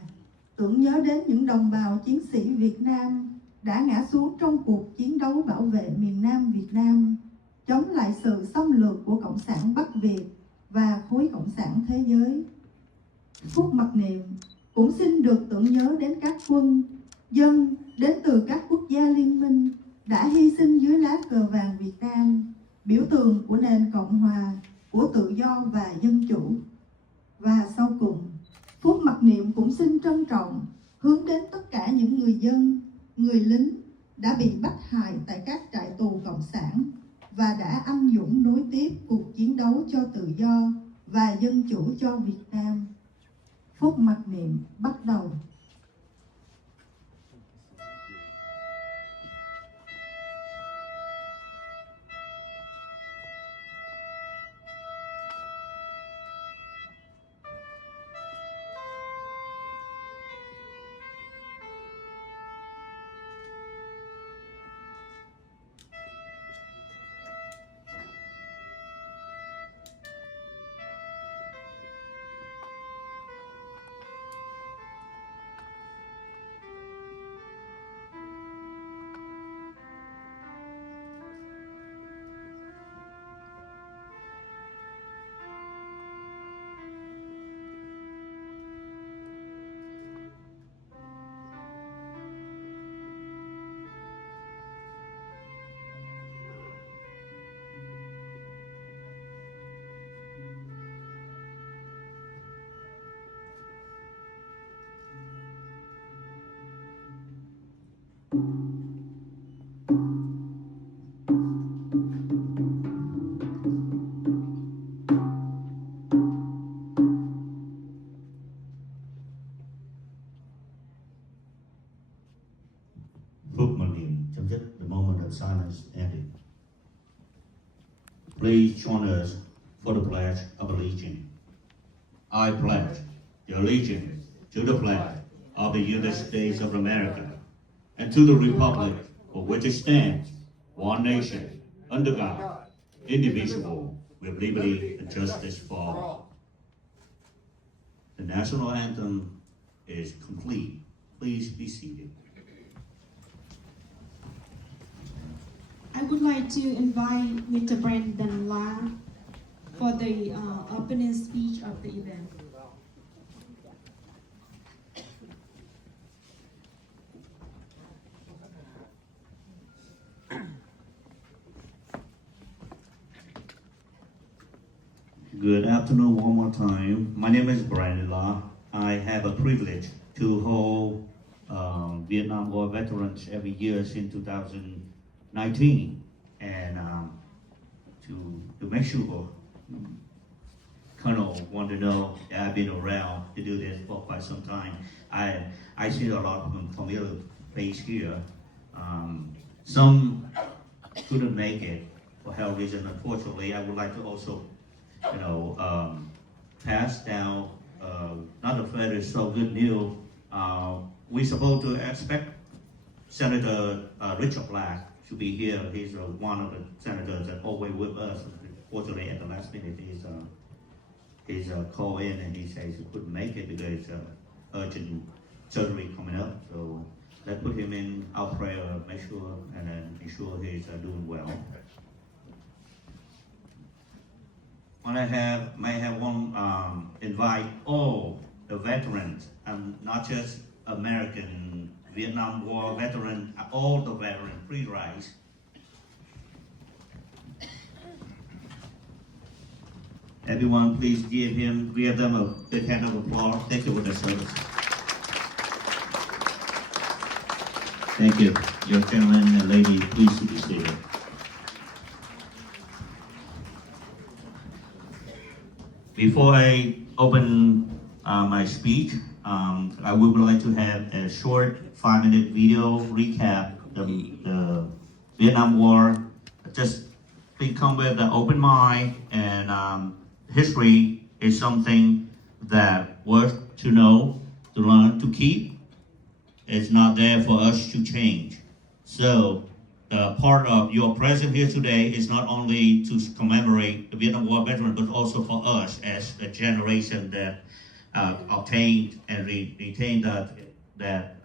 tưởng nhớ đến những đồng bào chiến sĩ Việt Nam đã ngã xuống trong cuộc chiến đấu bảo vệ miền Nam Việt Nam, chống lại sự xâm lược của Cộng sản Bắc Việt và khối Cộng sản thế giới. Phút mặc niệm cũng xin được tưởng nhớ đến các quân, dân đến từ các quốc gia liên minh đã hy sinh dưới lá cờ vàng Việt Nam, biểu tượng của nền Cộng hòa, của tự do và dân chủ. Và sau cùng, phút mặc niệm cũng xin trân trọng hướng đến tất cả những người dân, người lính đã bị bắt hại tại các trại tù Cộng sản và đã anh dũng nối tiếp cuộc chiến đấu cho tự do và dân chủ cho Việt Nam. Phút mặc niệm bắt đầu. for the Pledge of Allegiance. I pledge allegiance to the flag of the United States of America and to the republic for which it stands, one nation, under God, indivisible, with liberty and justice for all. The national anthem is complete. Please be seated. I would like to invite Mr. Brandon La for the opening speech of the event. Good afternoon one more time. My name is Brandon La. I have a privilege to hold Vietnam War veterans every year since 2019. And to make sure, Colonel want to know that I've been around to do this for quite some time. I see a lot of familiar face here. Some couldn't make it for health reasons. Unfortunately, I would like to also pass down not a very so good news. We're supposed to expect Senator Richard Black to be here. He's one of the senators that always with us. Fortunately, at the last minute, he's called in and he says he couldn't make it because urgent surgery coming up. So let's put him in our prayer, make sure and then ensure he's doing well. What I have one invite all the veterans, not just American Vietnam War veterans, all the veterans, please rise. Everyone, please give them a big hand of applause. Thank you for the service. Thank you. Your gentlemen and ladies, please be seated. Before I open my speech, I would like to have a short 5-minute video recap the Vietnam War. Just please come with an open mind, and history is something that worth to know, to learn, to keep. It's not there for us to change. So part of your presence here today is not only to commemorate the Vietnam War veteran, but also for us as a generation that obtained and retained that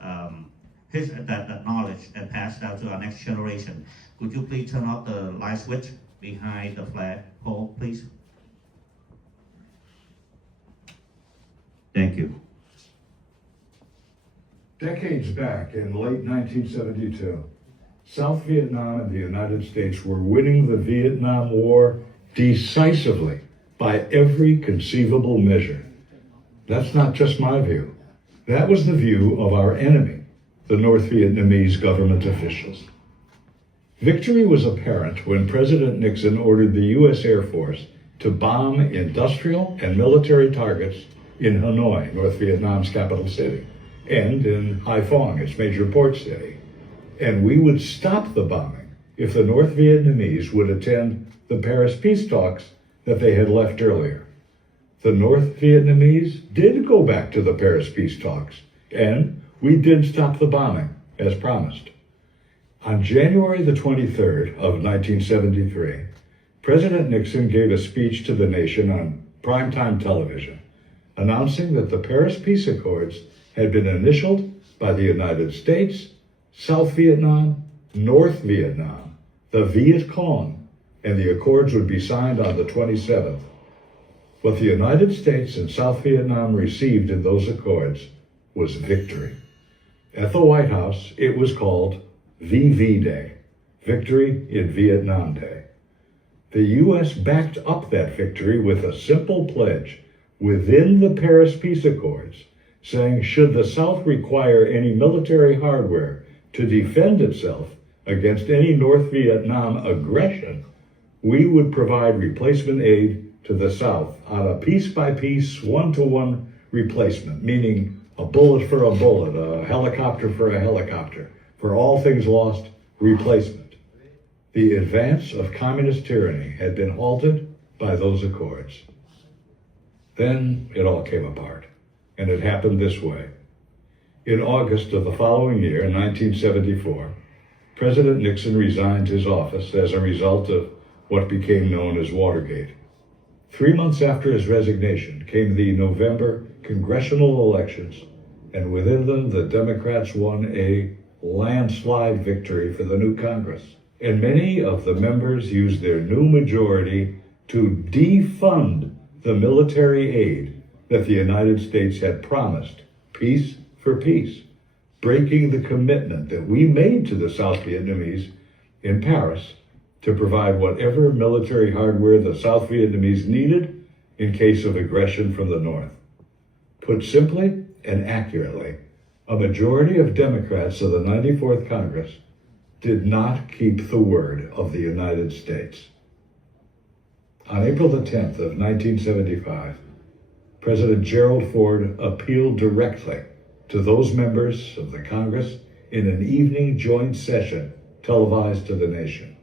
knowledge and passed out to our next generation. Could you please turn off the light switch behind the flag pole, please? Thank you. Decades back in late 1972, South Vietnam and the United States were winning the Vietnam War decisively by every conceivable measure. That's not just my view. That was the view of our enemy, the North Vietnamese government officials. Victory was apparent when President Nixon ordered the U.S. Air Force to bomb industrial and military targets in Hanoi, North Vietnam's capital city, and in Haiphong, its major port city. And we would stop the bombing if the North Vietnamese would attend the Paris peace talks that they had left earlier. The North Vietnamese did go back to the Paris peace talks, and we did stop the bombing, as promised. On January the 23rd of 1973, President Nixon gave a speech to the nation on primetime television, announcing that the Paris Peace Accords had been initialed by the United States, South Vietnam, North Vietnam, the Viet Cong, and the accords would be signed on the 27th. What the United States and South Vietnam received in those accords was victory. At the White House, it was called VV Day, Victory in Vietnam Day. The U.S. backed up that victory with a simple pledge within the Paris Peace Accords, saying should the South require any military hardware to defend itself against any North Vietnam aggression, we would provide replacement aid to the South on a piece-by-piece, one-to-one replacement, meaning a bullet for a bullet, a helicopter for a helicopter, for all things lost, replacement. The advance of communist tyranny had been halted by those accords. Then it all came apart, and it happened this way. In August of the following year, 1974, President Nixon resigned his office as a result of what became known as Watergate. 3 months after his resignation came the November congressional elections, and within them the Democrats won a landslide victory for the new Congress. And many of the members used their new majority to defund the military aid that the United States had promised, peace for peace, breaking the commitment that we made to the South Vietnamese in Paris to provide whatever military hardware the South Vietnamese needed in case of aggression from the North. Put simply and accurately, a majority of Democrats of the 94th Congress did not keep the word of the United States. On April the 10th of 1975, President Gerald Ford appealed directly to those members of the Congress in an evening joint session televised to the nation.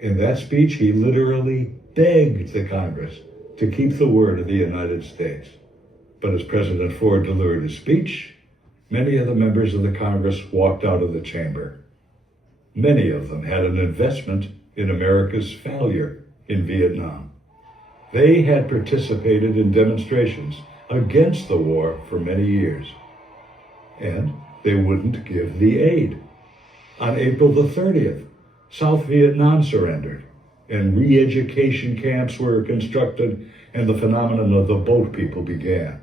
In that speech, he literally begged the Congress to keep the word of the United States. But as President Ford delivered his speech, many of the members of the Congress walked out of the chamber. Many of them had an investment in America's failure in Vietnam. They had participated in demonstrations against the war for many years, and they wouldn't give the aid. On April the 30th, South Vietnam surrendered, and re-education camps were constructed, and the phenomenon of the boat people began.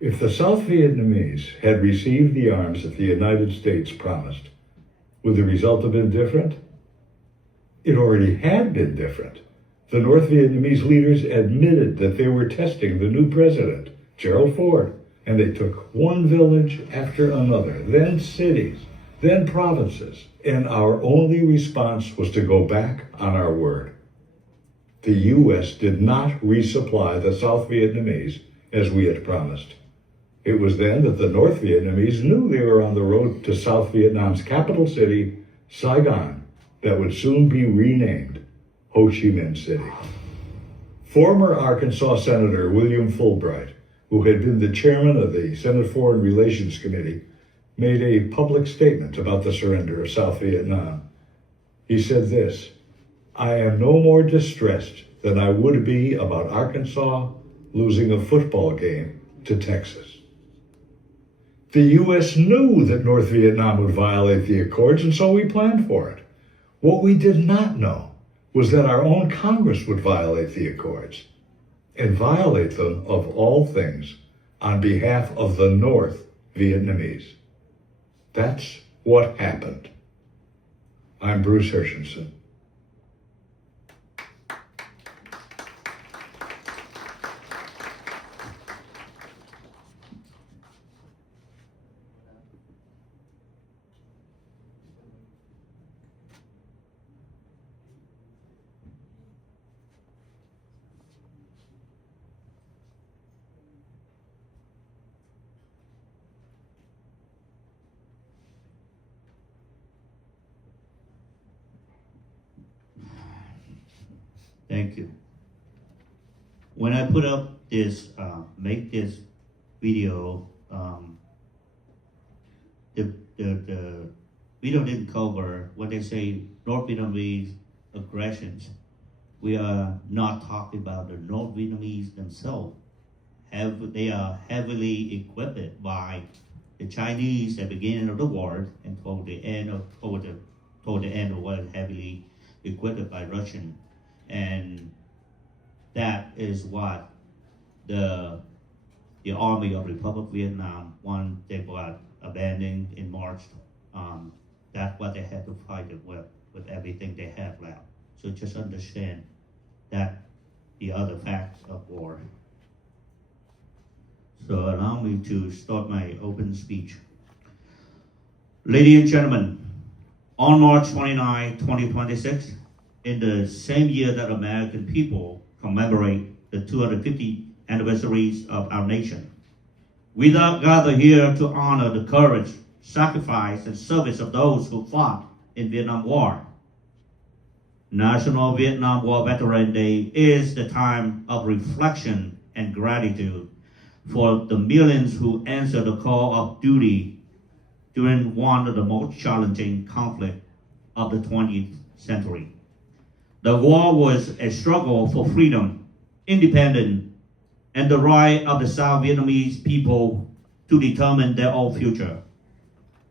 If the South Vietnamese had received the arms that the United States promised, would the result have been different? It already had been different. The North Vietnamese leaders admitted that they were testing the new president, Gerald Ford, and they took one village after another, then cities, then provinces, and our only response was to go back on our word. The U.S. did not resupply the South Vietnamese as we had promised. It was then that the North Vietnamese knew they were on the road to South Vietnam's capital city, Saigon, that would soon be renamed Ho Chi Minh City. Former Arkansas Senator William Fulbright, who had been the chairman of the Senate Foreign Relations Committee, made a public statement about the surrender of South Vietnam. He said this, "I am no more distressed than I would be about Arkansas losing a football game to Texas." The U.S. knew that North Vietnam would violate the accords, and so we planned for it. What we did not know was that our own Congress would violate the accords, and violate them, of all things, on behalf of the North Vietnamese. That's what happened. I'm Bruce Hershenson. Thank you. When I put up this, make this video, the video didn't cover when they say North Vietnamese aggressions. We are not talking about the North Vietnamese themselves. They are heavily equipped by the Chinese at the beginning of the war, and toward the end of the war, heavily equipped by Russian. And that is what the Army of Republic of Vietnam, once they were abandoned in March, that's what they had to fight it with everything they have left. So just understand that the other facts of war. So allow me to start my open speech. Ladies and gentlemen, on March 29, 2026, in the same year that American people commemorate the 250th anniversaries of our nation, we gather here to honor the courage, sacrifice, and service of those who fought in Vietnam War. National Vietnam War Veteran Day is the time of reflection and gratitude for the millions who answered the call of duty during one of the most challenging conflicts of the 20th century. The war was a struggle for freedom, independence, and the right of the South Vietnamese people to determine their own future.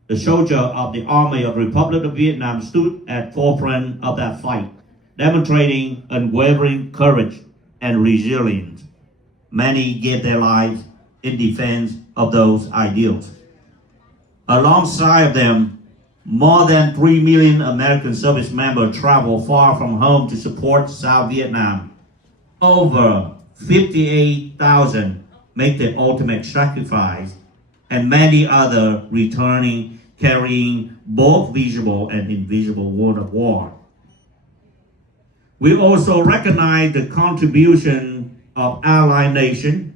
The soldiers of the Army of the Republic of Vietnam stood at forefront of that fight, demonstrating unwavering courage and resilience. Many gave their lives in defense of those ideals. Alongside them, more than 3 million American service members traveled far from home to support South Vietnam. Over 58,000 made the ultimate sacrifice, and many others returning carrying both visible and invisible wounds of war. We also recognize the contribution of allied nations,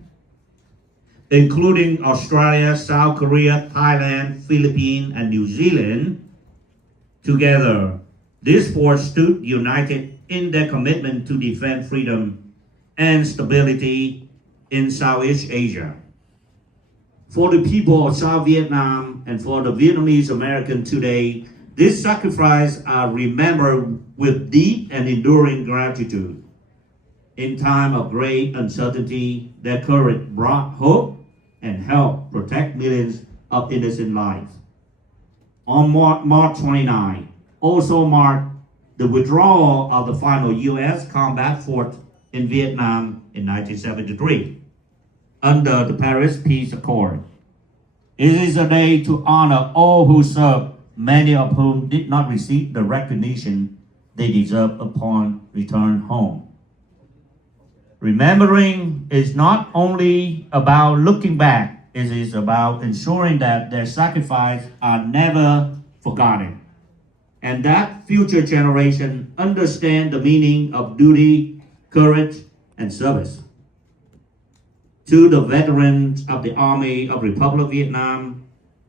including Australia, South Korea, Thailand, Philippines, and New Zealand. Together, these four stood united in their commitment to defend freedom and stability in Southeast Asia. For the people of South Vietnam and for the Vietnamese American today, this sacrifice are remembered with deep and enduring gratitude. In time of great uncertainty, their courage brought hope and helped protect millions of innocent lives. On March 29, also marked the withdrawal of the final U.S. combat force in Vietnam in 1973 under the Paris Peace Accord. It is a day to honor all who served, many of whom did not receive the recognition they deserve upon return home. Remembering is not only about looking back, it is about ensuring that their sacrifices are never forgotten, and that future generations understand the meaning of duty, courage, and service. To the veterans of the Army of Republic of Vietnam,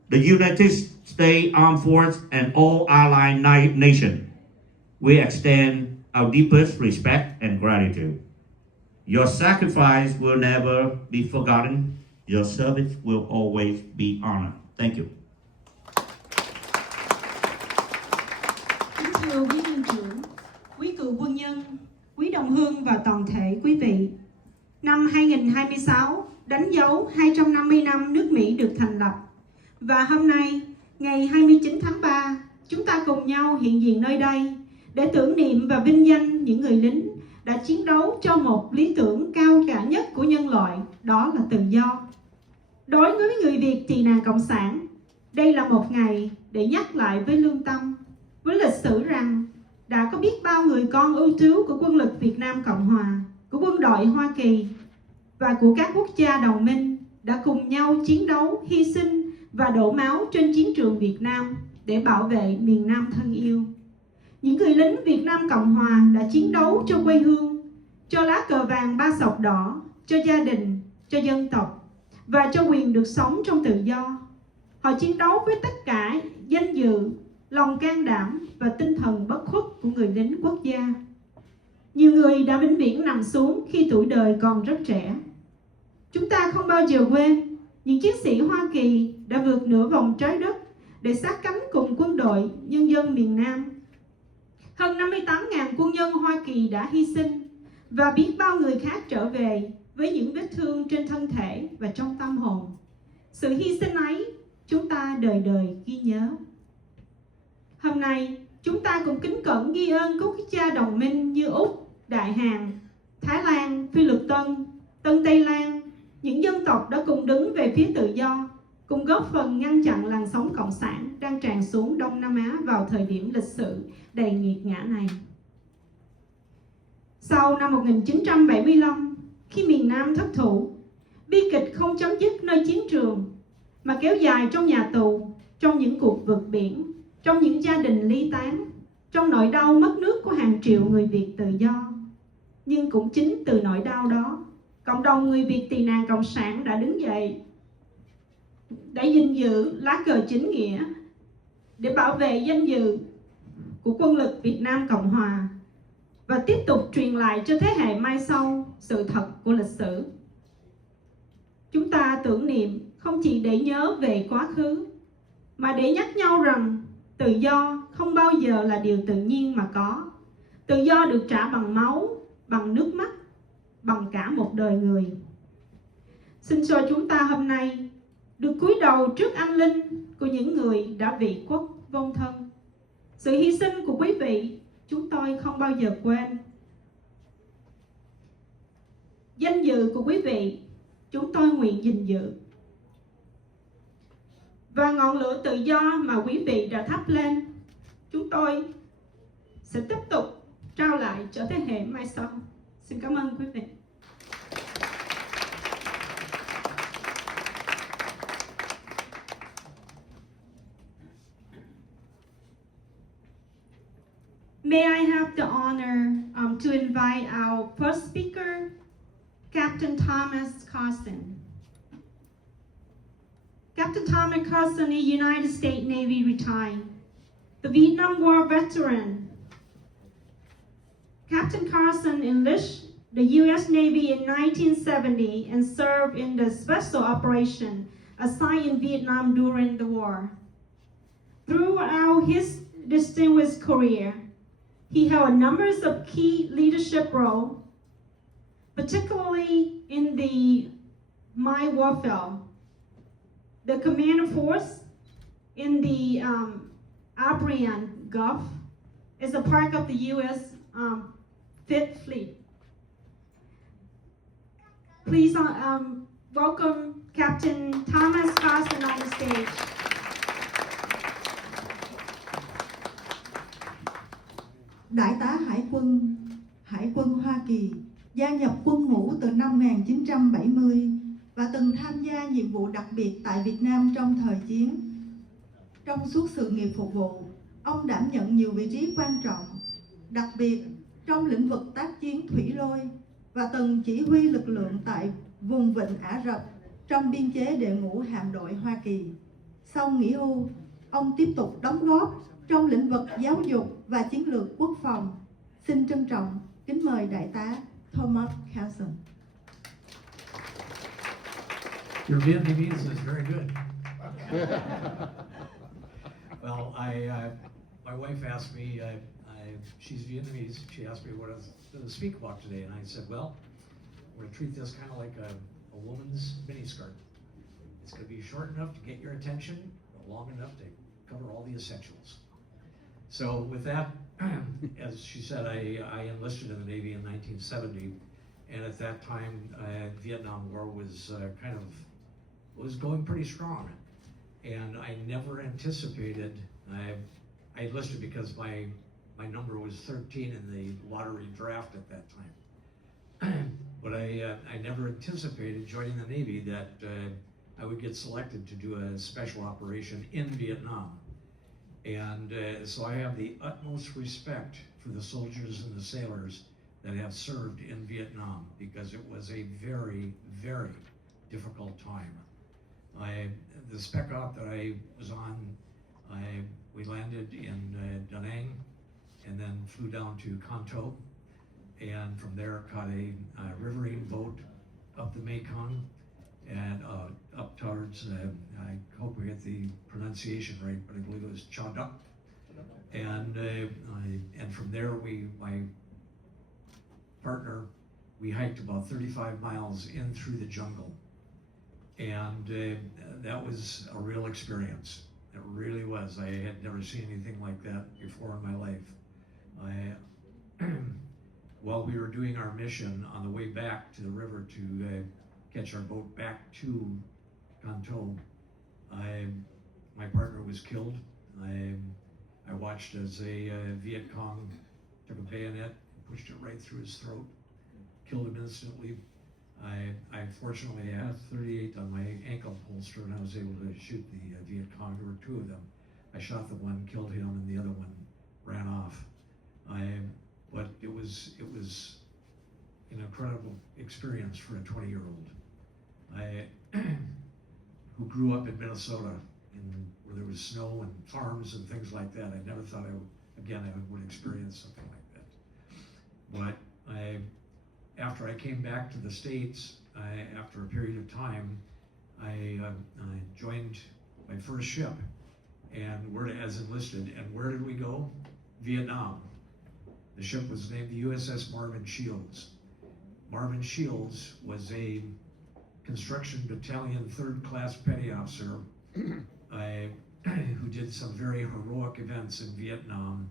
the United States Armed Forces, and all allied nations, we extend our deepest respect and gratitude. Your sacrifice will never be forgotten. Your service will always be honored. Thank you. Kính thưa quý nhân trưởng, quý cựu quân nhân, quý đồng hương và toàn thể quý vị. Năm 2026 đánh dấu 250 năm nước Mỹ được thành lập. Và hôm nay, ngày 29 tháng 3, chúng ta cùng nhau hiện diện nơi đây để tưởng niệm và vinh danh những người lính đã chiến đấu cho một lý tưởng cao cả nhất của nhân loại, đó là tự do. Đối với người Việt tị nạn Cộng sản, đây là một ngày để nhắc lại với lương tâm, với lịch sử rằng đã có biết bao người con ưu tú của quân lực Việt Nam Cộng Hòa, của quân đội Hoa Kỳ và của các quốc gia đồng minh đã cùng nhau chiến đấu, hy sinh và đổ máu trên chiến trường Việt Nam để bảo vệ miền Nam thân yêu. Những người lính Việt Nam Cộng Hòa đã chiến đấu cho quê hương, cho lá cờ vàng ba sọc đỏ, cho gia đình, cho dân tộc và cho quyền được sống trong tự do. Họ chiến đấu với tất cả danh dự, lòng can đảm và tinh thần bất khuất của người lính quốc gia. Nhiều người đã vĩnh viễn nằm xuống khi tuổi đời còn rất trẻ. Chúng ta không bao giờ quên những chiến sĩ Hoa Kỳ đã vượt nửa vòng trái đất để sát cánh cùng quân đội nhân dân miền Nam. Hơn 58.000 quân nhân Hoa Kỳ đã hy sinh và biết bao người khác trở về với những vết thương trên thân thể và trong tâm hồn. Sự hy sinh ấy chúng ta đời đời ghi nhớ. Hôm nay chúng ta cùng kính cẩn ghi ơn các quốc gia đồng minh như Úc, Đại Hàn, Thái Lan, Phi Luật Tân, Tân Tây Lan, những dân tộc đã cùng đứng về phía tự do, cùng góp phần ngăn chặn làn sóng cộng sản đang tràn xuống Đông Nam Á vào thời điểm lịch sử đầy nghiệt ngã này. Sau năm 1975, khi miền Nam thất thủ, bi kịch không chấm dứt nơi chiến trường, mà kéo dài trong nhà tù, trong những cuộc vượt biển, trong những gia đình ly tán, trong nỗi đau mất nước của hàng triệu người Việt tự do. Nhưng cũng chính từ nỗi đau đó, cộng đồng người Việt tị nạn Cộng sản đã đứng dậy, đã gìn giữ lá cờ chính nghĩa để bảo vệ danh dự của quân lực Việt Nam Cộng Hòa và tiếp tục truyền lại cho thế hệ mai sau sự thật của lịch sử. Chúng ta tưởng niệm không chỉ để nhớ về quá khứ, mà để nhắc nhau rằng tự do không bao giờ là điều tự nhiên mà có. Tự do được trả bằng máu, bằng nước mắt, bằng cả một đời người. Xin cho chúng ta hôm nay được cúi đầu trước anh linh của những người đã vị quốc vong thân. Sự hy sinh của quý vị chúng tôi không bao giờ quên. Danh dự của quý vị chúng tôi nguyện gìn giữ. Và ngọn lửa tự do mà quý vị đã thắp lên, chúng tôi sẽ tiếp tục trao lại cho thế hệ mai sau. Xin cảm ơn quý vị. May I have the honor to invite our first speaker, Captain Thomas Carson. Captain Thomas Carson, a United States Navy retired, the Vietnam War veteran. Captain Carson enlisted the U.S. Navy in 1970 and served in the special operation assigned in Vietnam during the war. Throughout his distinguished career, he held numbers of key leadership roles, particularly in the mine warfare, the command force in the Arabian Gulf as a part of the U.S. Fifth Fleet. Please welcome Captain Thomas Carson on the stage. Đại tá Hải quân Hoa Kỳ, gia nhập quân ngũ từ năm 1970 và từng tham gia nhiệm vụ đặc biệt tại Việt Nam trong thời chiến. Trong suốt sự nghiệp phục vụ, ông đảm nhận nhiều vị trí quan trọng, đặc biệt trong lĩnh vực tác chiến thủy lôi và từng chỉ huy lực lượng tại vùng Vịnh Ả Rập trong biên chế đệ ngũ hạm đội Hoa Kỳ. Sau nghỉ hưu, ông tiếp tục đóng góp trong lĩnh vực giáo dục và chiến lược quốc phòng. Xin trân trọng kính mời Đại tá Thomas Carson. Your Vietnamese is very good. Well, my wife asked me, she's Vietnamese, she asked me what I was going to speak about today, and I said, well, we're going to treat this kind of like a woman's miniskirt. It's going to be short enough to get your attention, but long enough to cover all the essentials. So with that, as she said, I enlisted in the Navy in 1970, and at that time, Vietnam War was was going pretty strong, and I never anticipated. I enlisted because my number was 13 in the lottery draft at that time, but I never anticipated joining the Navy that I would get selected to do a special operation in Vietnam. And so I have the utmost respect for the soldiers and the sailors that have served in Vietnam, because it was a very, very difficult time. The spec op that I was on, we landed in Da Nang and then flew down to Con Tum, and from there caught a riverine boat up the Mekong and up towards, I hope we get the pronunciation right, but I believe it was Cha Duc. And from there, my partner, we hiked about 35 miles in through the jungle. And that was a real experience. It really was. I had never seen anything like that before in my life. While we were doing our mission on the way back to the river to catch our boat back to Con Tum, my partner was killed. I watched as a Viet Cong took a bayonet, pushed it right through his throat, killed him instantly. I fortunately had 38 on my ankle holster, and I was able to shoot the Viet Cong. There were two of them. I shot the one, killed him, and the other one ran off. But it was an incredible experience for a 20-year-old who grew up in Minnesota, where there was snow and farms and things like that. I never thought I would experience something like that. but after I came back to the States, after a period of time, I joined my first ship, and as enlisted. And where did we go? Vietnam. The ship was named the USS Marvin Shields. Marvin Shields was a construction battalion third-class petty officer who did some very heroic events in Vietnam,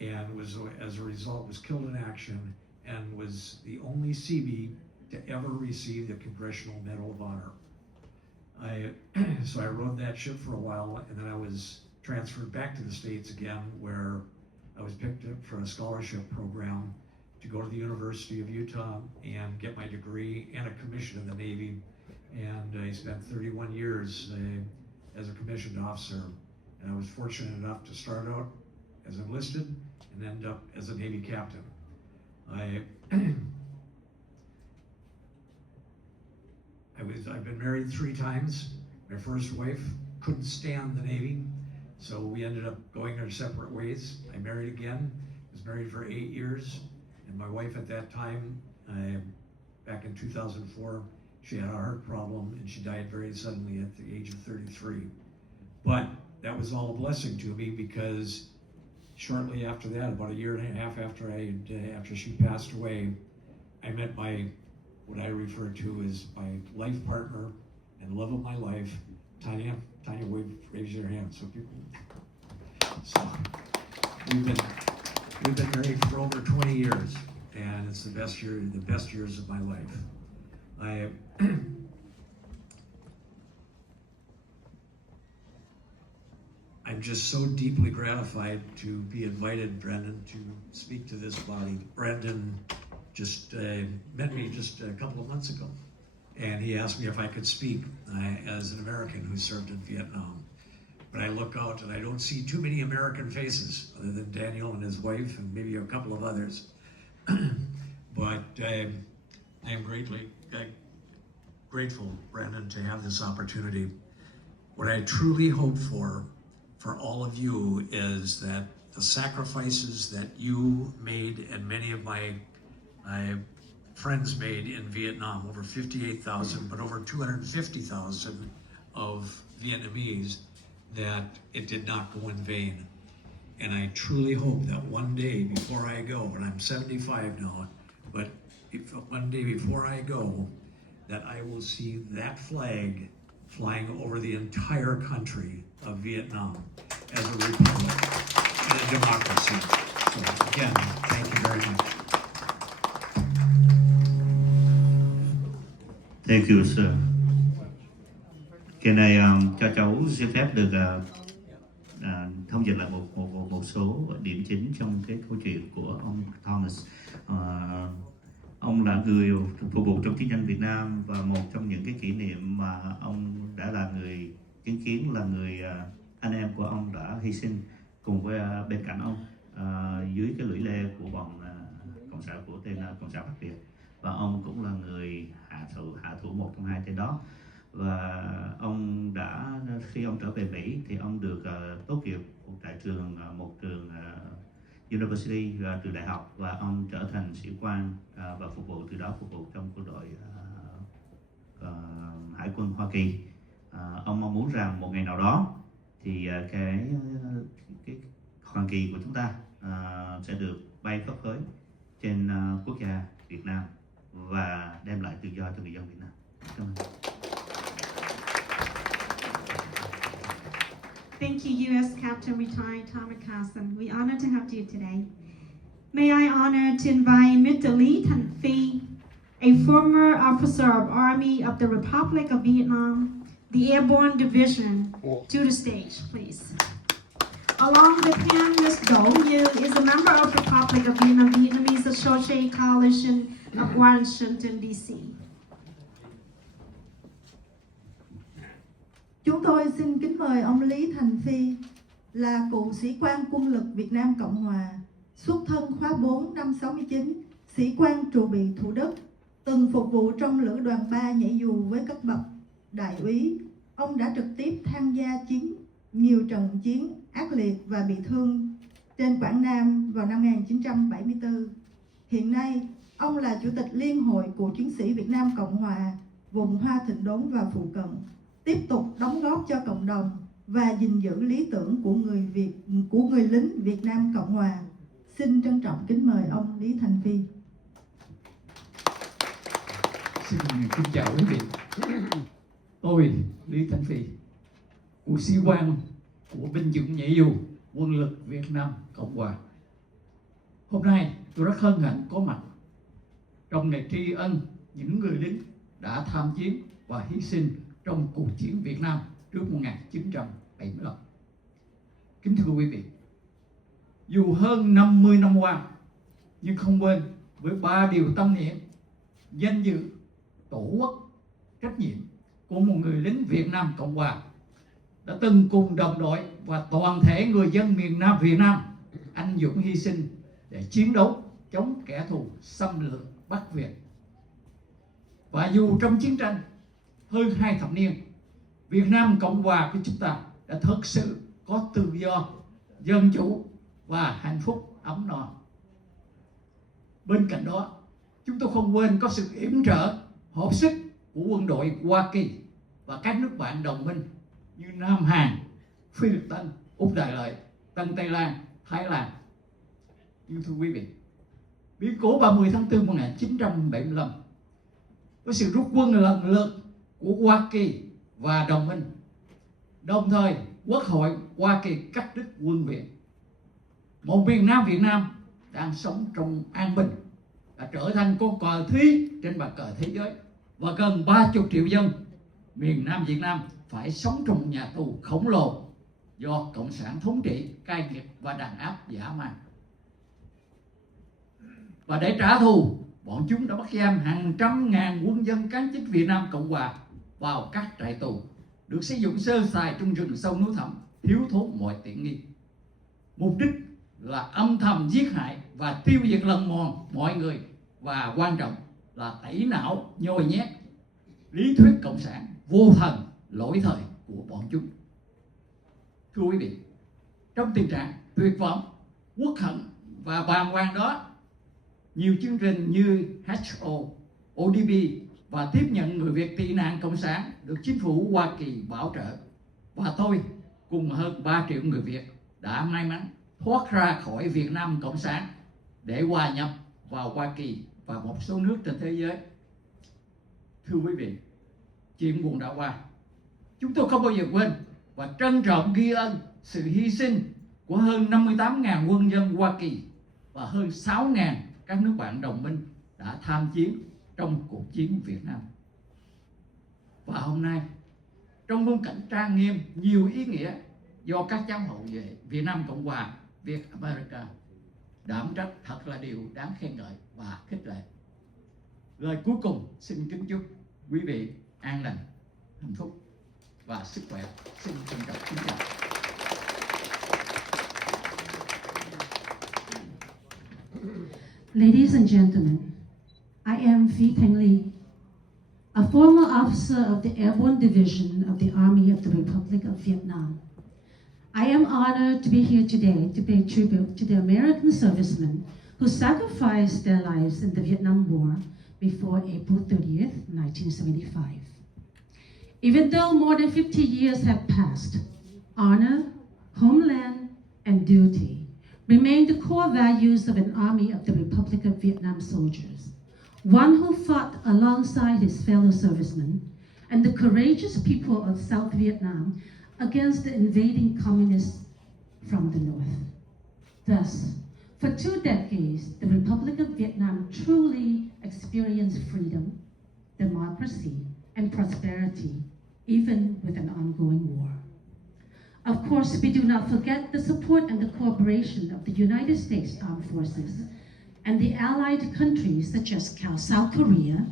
and was, as a result, was killed in action, and was the only Seabee to ever receive the Congressional Medal of Honor. So I rode that ship for a while, and then I was transferred back to the States again, where I was picked up for a scholarship program to go to the University of Utah and get my degree and a commission in the Navy. And I spent 31 years as a commissioned officer. And I was fortunate enough to start out as enlisted and end up as a Navy captain. I've been married 3 times. My first wife couldn't stand the Navy, so we ended up going our separate ways. I married again, was married for 8 years, and my wife at that time, back in 2004, she had a heart problem and she died very suddenly at the age of 33. But that was all a blessing to me, because shortly after that, about a year and a half after she passed away, I met what I refer to as my life partner and love of my life, Tanya. Tanya, raise your hand so people. So we've been married for over 20 years, and it's the best years of my life. I'm just so deeply gratified to be invited, Brendan, to speak to this body. Brendan just met me just a couple of months ago, and he asked me if I could speak as an American who served in Vietnam. But I look out and I don't see too many American faces, other than Daniel and his wife and maybe a couple of others. But I am greatly grateful, Brendan, to have this opportunity. What I truly hope for all of you is that the sacrifices that you made and many of my friends made in Vietnam, over 58,000, but over 250,000 of Vietnamese, that it did not go in vain. And I truly hope that one day before I go, and I'm 75 now, but one day before I go, that I will see that flag flying over the entire country of Vietnam as a republic and a democracy. So again, thank you very much. Thank you, sir. Kỳ này cho cháu xin phép được thông dịch lại một số điểm chính trong cái câu chuyện của ông Thomas. Ông là người phục vụ trong chiến tranh Việt Nam, và một trong những cái kỷ niệm mà ông đã là người chứng kiến là người anh em của ông đã hy sinh cùng với bên cạnh ông dưới cái lưỡi lê của bọn cộng sản của tên cộng sản Patriotic, và ông cũng là người hạ thủ một trong hai tên đó. Và ông đã, khi ông trở về Mỹ thì ông được tốt nghiệp tại một trường University, trường đại học, và ông trở thành sĩ quan và phục vụ trong quân đội Hải quân Hoa Kỳ. Ông mong muốn rằng một ngày nào đó thì cái hoàng kỳ của chúng ta sẽ được bay phấp phới trên quốc gia Việt Nam và đem lại tự do cho người dân Việt Nam. Cảm ơn. Thank you, U.S. Captain Retired Thomas Carson. We honor to have you today. May I honor to invite Mr. Lee Thanh Phi, a former officer of Army of the Republic of Vietnam, the Airborne Division, to the stage, please. Along with him, Ms. Do Như is a member of the Republic of Vietnam Vietnamese Associate Coalition of Washington, D.C. Chúng tôi xin kính mời ông Lý Thành Phi, là cựu sĩ quan quân lực Việt Nam Cộng Hòa, xuất thân khóa 4 năm 69, sĩ quan trụ bị Thủ Đức, từng phục vụ trong lữ đoàn 3 nhảy dù với cấp bậc đại úy. Ông đã trực tiếp tham gia nhiều trận chiến ác liệt và bị thương trên Quảng Nam vào năm 1974. Hiện nay, ông là Chủ tịch Liên hội Cựu chiến sĩ Việt Nam Cộng Hòa, vùng Hoa Thịnh Đốn và phụ cận, tiếp tục đóng góp cho cộng đồng và gìn giữ lý tưởng của người lính Việt Nam Cộng Hòa. Xin trân trọng kính mời ông Lý Thành Phi. Xin kính chào quý vị. Tôi Lý Thành Phi, của sĩ quan của binh chủng nhảy dù quân lực Việt Nam Cộng Hòa. Hôm nay tôi rất hân hạnh có mặt trong ngày tri ân những người lính đã tham chiến và hy sinh trong cuộc chiến Việt Nam trước 1975. Kính thưa quý vị, dù hơn 50 năm qua, nhưng không quên với 3 điều tâm niệm: danh dự, tổ quốc, trách nhiệm của một người lính Việt Nam Cộng Hòa đã từng cùng đồng đội và toàn thể người dân miền Nam Việt Nam anh dũng hy sinh để chiến đấu chống kẻ thù xâm lược Bắc Việt. Và dù trong chiến tranh hơn 2 thập niên, Việt Nam Cộng Hòa của chúng ta đã thực sự có tự do, dân chủ và hạnh phúc ấm no. Bên cạnh đó, chúng tôi không quên có sự yểm trợ, hợp sức của quân đội Hoa Kỳ và các nước bạn đồng minh như Nam Hàn, Phi Luật Tân, Úc Đại Lợi, Tân Tây Lan, Thái Lan. Nhưng thưa quý vị, biến cố 30 tháng 4 1975 với sự rút quân lần lượt của Hoa Kỳ và đồng minh, đồng thời Quốc hội Hoa Kỳ cắt đứt quân viện, một miền Nam Việt Nam đang sống trong an bình đã trở thành con cờ thí trên bàn cờ thế giới, và gần 30 triệu dân miền Nam Việt Nam phải sống trong nhà tù khổng lồ do cộng sản thống trị, cai nghiệt và đàn áp dã man. Và để trả thù, bọn chúng đã bắt giam hàng trăm ngàn quân dân cán chích Việt Nam Cộng Hòa vào các trại tù được sử dụng sơ sài trong rừng sâu núi thẳm, thiếu thốn mọi tiện nghi. Mục đích là âm thầm giết hại và tiêu diệt lần mòn mọi người, và quan trọng là tẩy não nhồi nhét lý thuyết cộng sản vô thần lỗi thời của bọn chúng. Thưa quý vị, trong tình trạng tuyệt vọng, uất hận và bàng hoàng đó, nhiều chương trình như HO, ODB và tiếp nhận người Việt tị nạn cộng sản được chính phủ Hoa Kỳ bảo trợ, và tôi cùng hơn 3 triệu người Việt đã may mắn thoát ra khỏi Việt Nam cộng sản để hòa nhập vào Hoa Kỳ và một số nước trên thế giới. Thưa quý vị, chuyện buồn đã qua, chúng tôi không bao giờ quên và trân trọng ghi ân sự hy sinh của hơn 58.000 quân dân Hoa Kỳ và hơn 6.000 các nước bạn đồng minh đã tham chiến trong cuộc chiến Việt Nam. Và hôm nay, trong khung cảnh trang nghiêm nhiều ý nghĩa do các cháu hậu vệ Việt Nam Cộng Hòa, Việt America đảm trách thật là điều đáng khen ngợi và khích lệ. Lời cuối cùng xin kính chúc quý vị an lành, hạnh phúc và sức khỏe. Xin trân trọng kính chào. Ladies and gentlemen, I am Phi Thanh Ly, a former officer of the Airborne Division of the Army of the Republic of Vietnam. I am honored to be here today to pay tribute to the American servicemen who sacrificed their lives in the Vietnam War before April 30th, 1975. Even though more than 50 years have passed, honor, homeland, and duty remain the core values of an Army of the Republic of Vietnam soldiers, one who fought alongside his fellow servicemen and the courageous people of South Vietnam against the invading communists from the north. Thus, for 2 decades, the Republic of Vietnam truly experienced freedom, democracy, and prosperity, even with an ongoing war. Of course, we do not forget the support and the cooperation of the United States Armed Forces and the allied countries such as South Korea,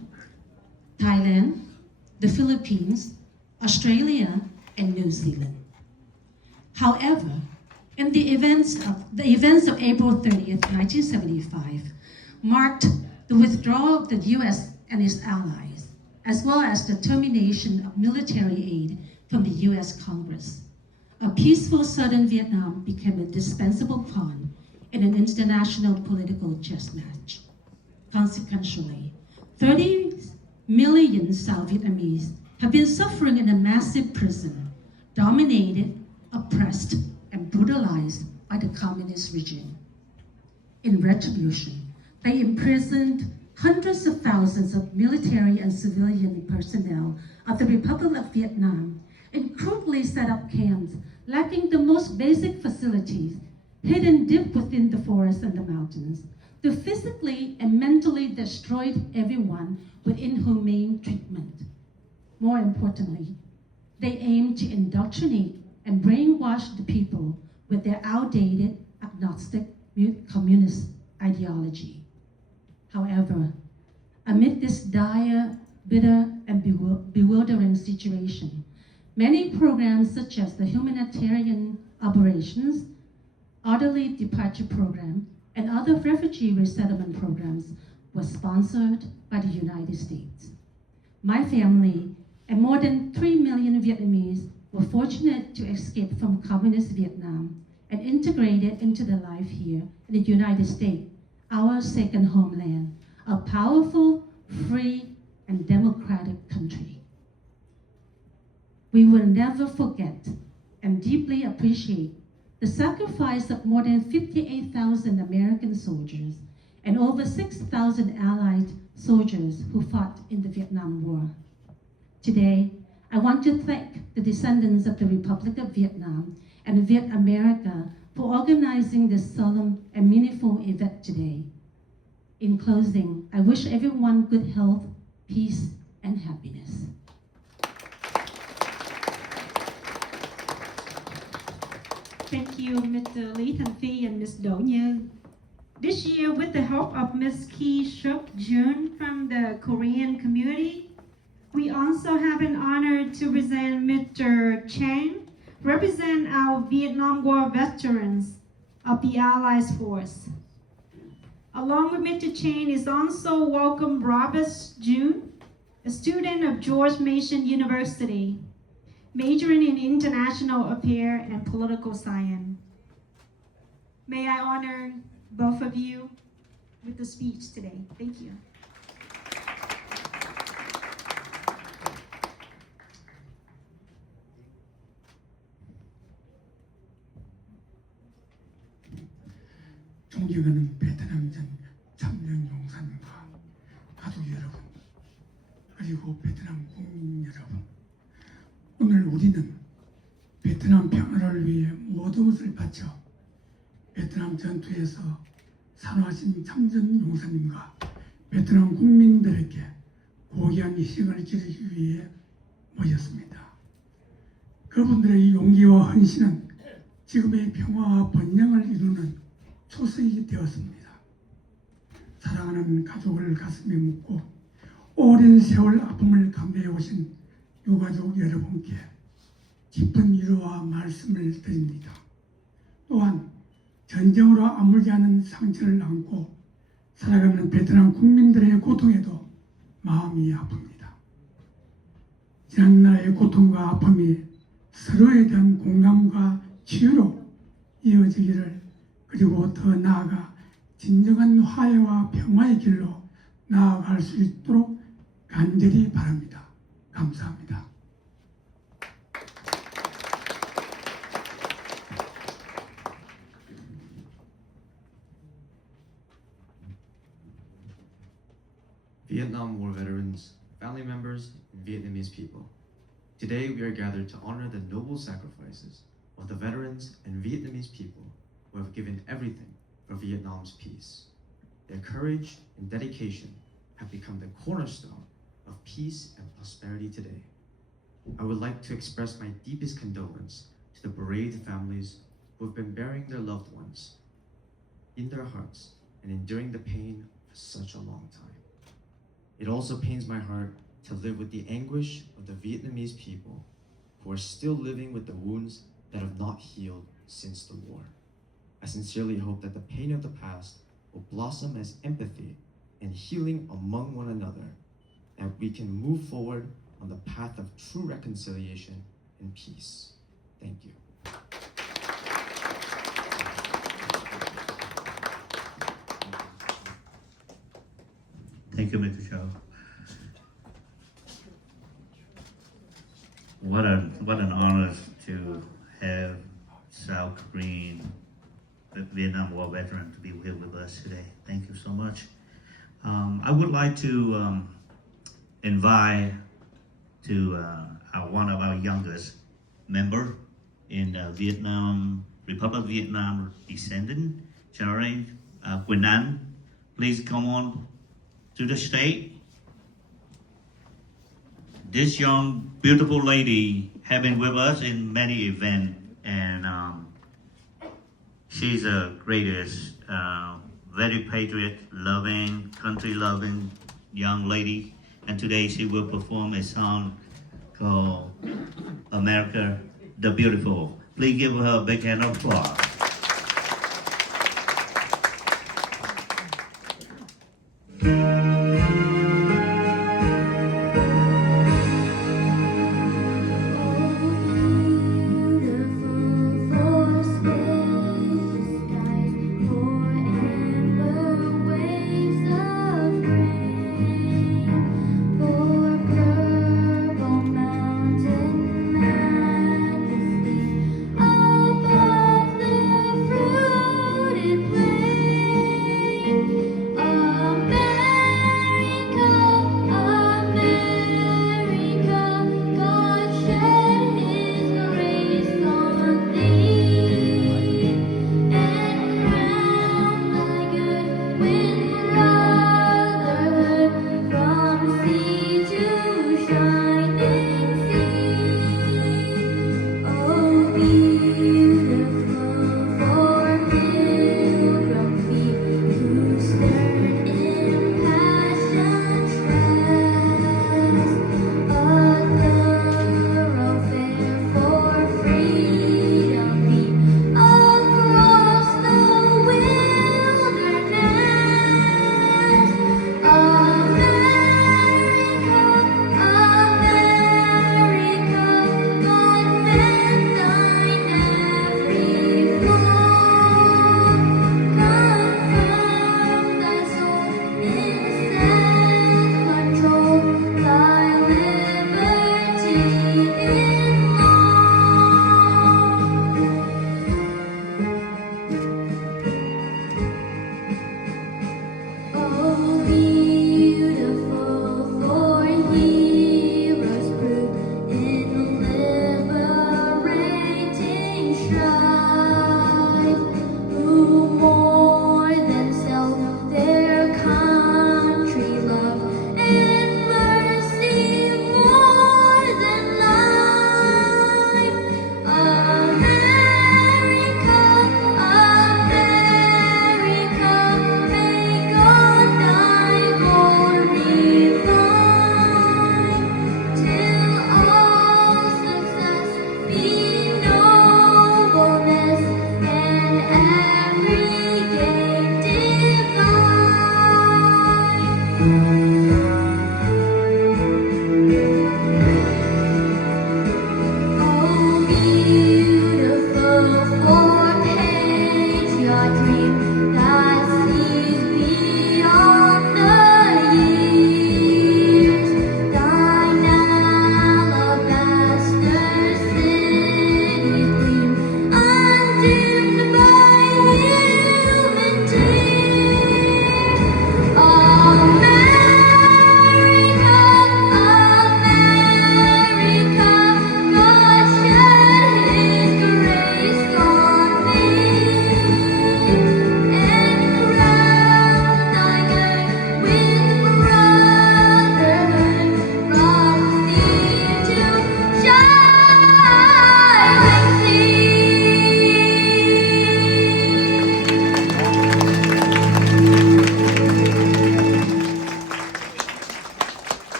Thailand, the Philippines, Australia, and New Zealand. However, in the events of April 30th, 1975, marked the withdrawal of the U.S. and its allies, as well as the termination of military aid from the U.S. Congress. A peaceful Southern Vietnam became a dispensable pawn in an international political chess match. Consequently, 30 million South Vietnamese have been suffering in a massive prison, dominated, oppressed, and brutalized by the communist regime. In retribution, they imprisoned hundreds of thousands of military and civilian personnel of the Republic of Vietnam in crudely set up camps lacking the most basic facilities, hidden deep within the forests and the mountains. They physically and mentally destroyed everyone with inhumane treatment. More importantly, they aimed to indoctrinate and brainwash the people with their outdated, agnostic, communist ideology. However, amid this dire, bitter, and bewildering situation, many programs such as the humanitarian operations, orderly departure program, and other refugee resettlement programs were sponsored by the United States. My family and more than 3 million Vietnamese were fortunate to escape from communist Vietnam and integrated into the life here in the United States, our second homeland, a powerful, free, and democratic country. We will never forget and deeply appreciate the sacrifice of more than 58,000 American soldiers and over 6,000 Allied soldiers who fought in the Vietnam War. Today, I want to thank the descendants of the Republic of Vietnam and Viet America for organizing this solemn and meaningful event today. In closing, I wish everyone good health, peace, and happiness. Thank you, Mr. Lý Thành Phi and Ms. Đỗ Như. This year, with the help of Ms. Ki Suk Jun from the Korean community, we also have an honor to present Mr. Chang, represent our Vietnam War veterans of the Allied Force. Along with Mr. Chang is also welcome Robert June, a student of George Mason University, majoring in international affairs and political science. May I honor both of you with the speech today. Thank you. 존경하는 베트남전 참전 용사님과 가족 여러분, 그리고 베트남 국민 여러분, 오늘 우리는 베트남 평화를 위해 모든 것을 바쳐 베트남 전투에서 산화하신 참전 용사님과 베트남 국민들에게 고귀한 희생을 기리기 위해 모였습니다. 그분들의 용기와 헌신은 지금의 평화와 번영을 이루는 초석이 되었습니다. 사랑하는 가족을 가슴에 묻고 오랜 세월 아픔을 감내해 오신 유가족 여러분께 깊은 위로와 말씀을 드립니다. 또한 전쟁으로 아물지 않은 상처를 안고 살아가는 베트남 국민들의 고통에도 마음이 아픕니다. 지난날의 고통과 아픔이 서로에 대한 공감과 치유로 이어지기를, 그리고 더 나아가 진정한 화해와 평화의 길로 나아갈 수 있도록 간절히 바랍니다. 감사합니다. Vietnam War veterans, family members, and Vietnamese people. Today we are gathered to honor the noble sacrifices of the veterans and Vietnamese people who have given everything for Vietnam's peace. Their courage and dedication have become the cornerstone of peace and prosperity today. I would like to express my deepest condolence to the bereaved families who have been burying their loved ones in their hearts and enduring the pain for such a long time. It also pains my heart to live with the anguish of the Vietnamese people who are still living with the wounds that have not healed since the war. I sincerely hope that the pain of the past will blossom as empathy and healing among one another, and we can move forward on the path of true reconciliation and peace. Thank you. Thank you, Mr. Cho. What an honor to have South Korean Vietnam War veteran to be here with us today. Thank you so much. I would like to invite to one of our youngest member in Vietnam, Republic of Vietnam descendant, Generation Quỳnh Anh. Please come on to the stage. This young, beautiful lady has been with us in many events, and she's a greatest, very patriot, loving, country loving young lady. And today she will perform a song called America the Beautiful. Please give her a big hand of applause.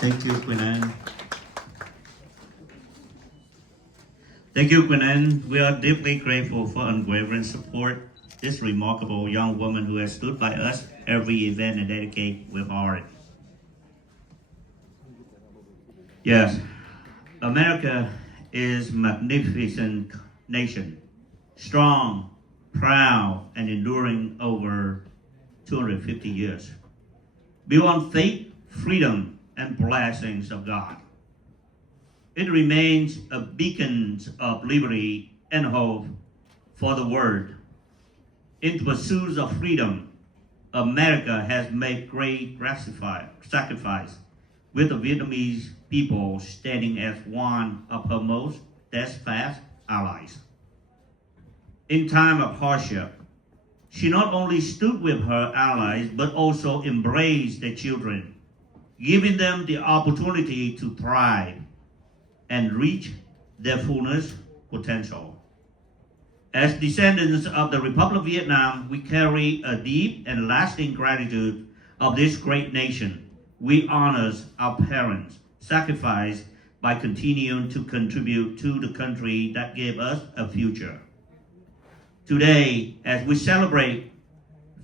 Thank you, Quỳnh Anh. Thank you, Quỳnh Anh. We are deeply grateful for unwavering support. This remarkable young woman who has stood by us every event and dedicate with heart. Yes, America is magnificent nation, strong, proud, and enduring over 250 years. built on faith, freedom, and blessings of God. It remains a beacon of liberty and hope for the world. In pursuit of freedom, America has made great sacrifice, with the Vietnamese people standing as one of her most steadfast allies. In time of hardship, she not only stood with her allies, but also embraced their children, giving them the opportunity to thrive and reach their fullest potential. As descendants of the Republic of Vietnam, we carry a deep and lasting gratitude of this great nation. We honor our parents' sacrifice by continuing to contribute to the country that gave us a future. Today, as we celebrate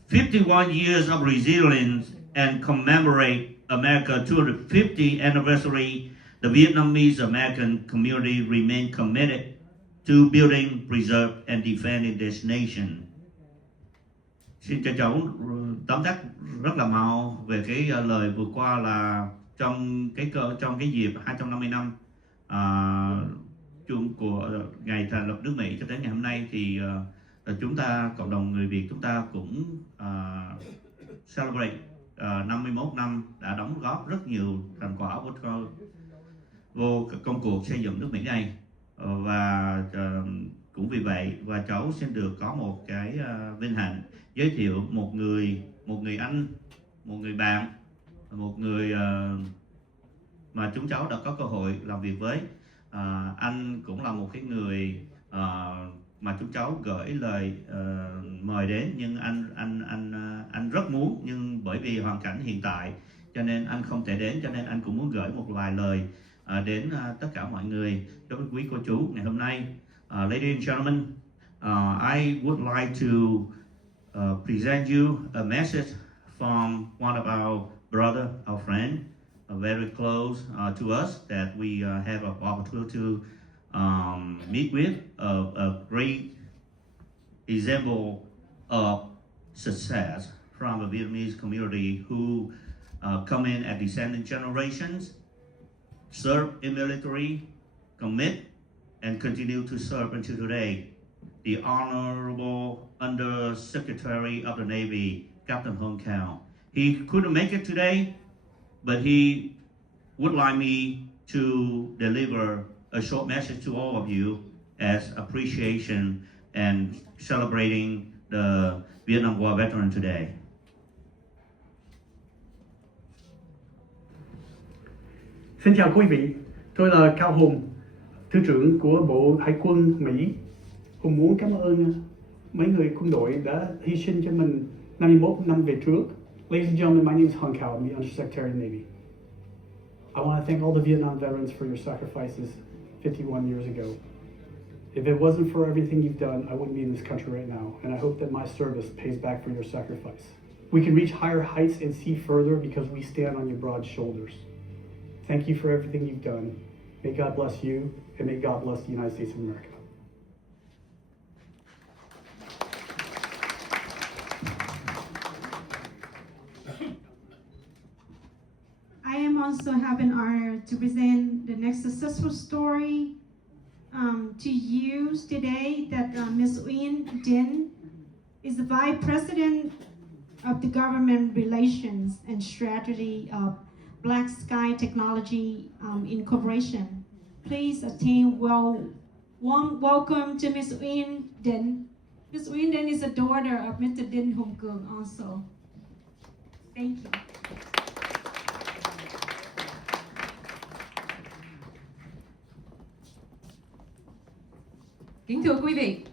51 years of resilience and commemorate America's 250th anniversary, the Vietnamese American community remain committed to building, preserve, and defending this nation. Xin chào cháu tóm tắt rất là mau về cái lời vừa qua là trong cái dịp 250 năm chung của ngày thành lập nước Mỹ cho đến ngày hôm nay thì chúng ta, cộng đồng người Việt chúng ta cũng celebrate 51 năm đã đóng góp rất nhiều thành quả vô công cuộc xây dựng nước Mỹ này. Và cũng vì vậy và cháu xin được có một cái vinh hạnh giới thiệu một người anh, một người bạn, một người mà chúng cháu đã có cơ hội làm việc với. Anh cũng là một cái người mà chúng cháu gửi lời mời đến, nhưng anh rất muốn, nhưng bởi vì hoàn cảnh hiện tại cho nên anh không thể đến, cho nên anh cũng muốn gửi một vài lời đến tất cả mọi người, đối với quý cô chú ngày hôm nay. Ladies and gentlemen, I would like to present you a message from one of our brother, our friend, very close to us that we have an opportunity to meet with, a great example of success from a Vietnamese community who come in at descending generations, serve in military, commit, and continue to serve until today. The Honorable Undersecretary of the Navy, Captain Hong Cao. He couldn't make it today, but he would like me to deliver a short message to all of you as appreciation and celebrating the Vietnam War veteran today. Xin chào quý vị, tôi là Cao Hùng, Thứ trưởng của Bộ Hải quân Mỹ. Hùng muốn cảm ơn mấy người quân đội đã hy sinh cho mình 51 năm về trước. Ladies and gentlemen, my name is Hong Cao. I'm the Undersecretary of the Navy. I want to thank all the Vietnam veterans for your sacrifices 51 years ago. If it wasn't for everything you've done, I wouldn't be in this country right now, and I hope that my service pays back for your sacrifice. We can reach higher heights and see further because we stand on your broad shoulders. Thank you for everything you've done. May God bless you, and may God bless the United States of America. I am also have an honor to present the next successful story to you today, that Ms. Nguyen Dinh is the Vice President of the Government Relations and Strategy of Black Sky Technology Incorporation. Please attend warm welcome to Ms. Nguyen Dinh. Ms. Nguyen Dinh is a daughter of Mr. Dinh Hùng Cường also. Thank you. Kính thưa quý vị,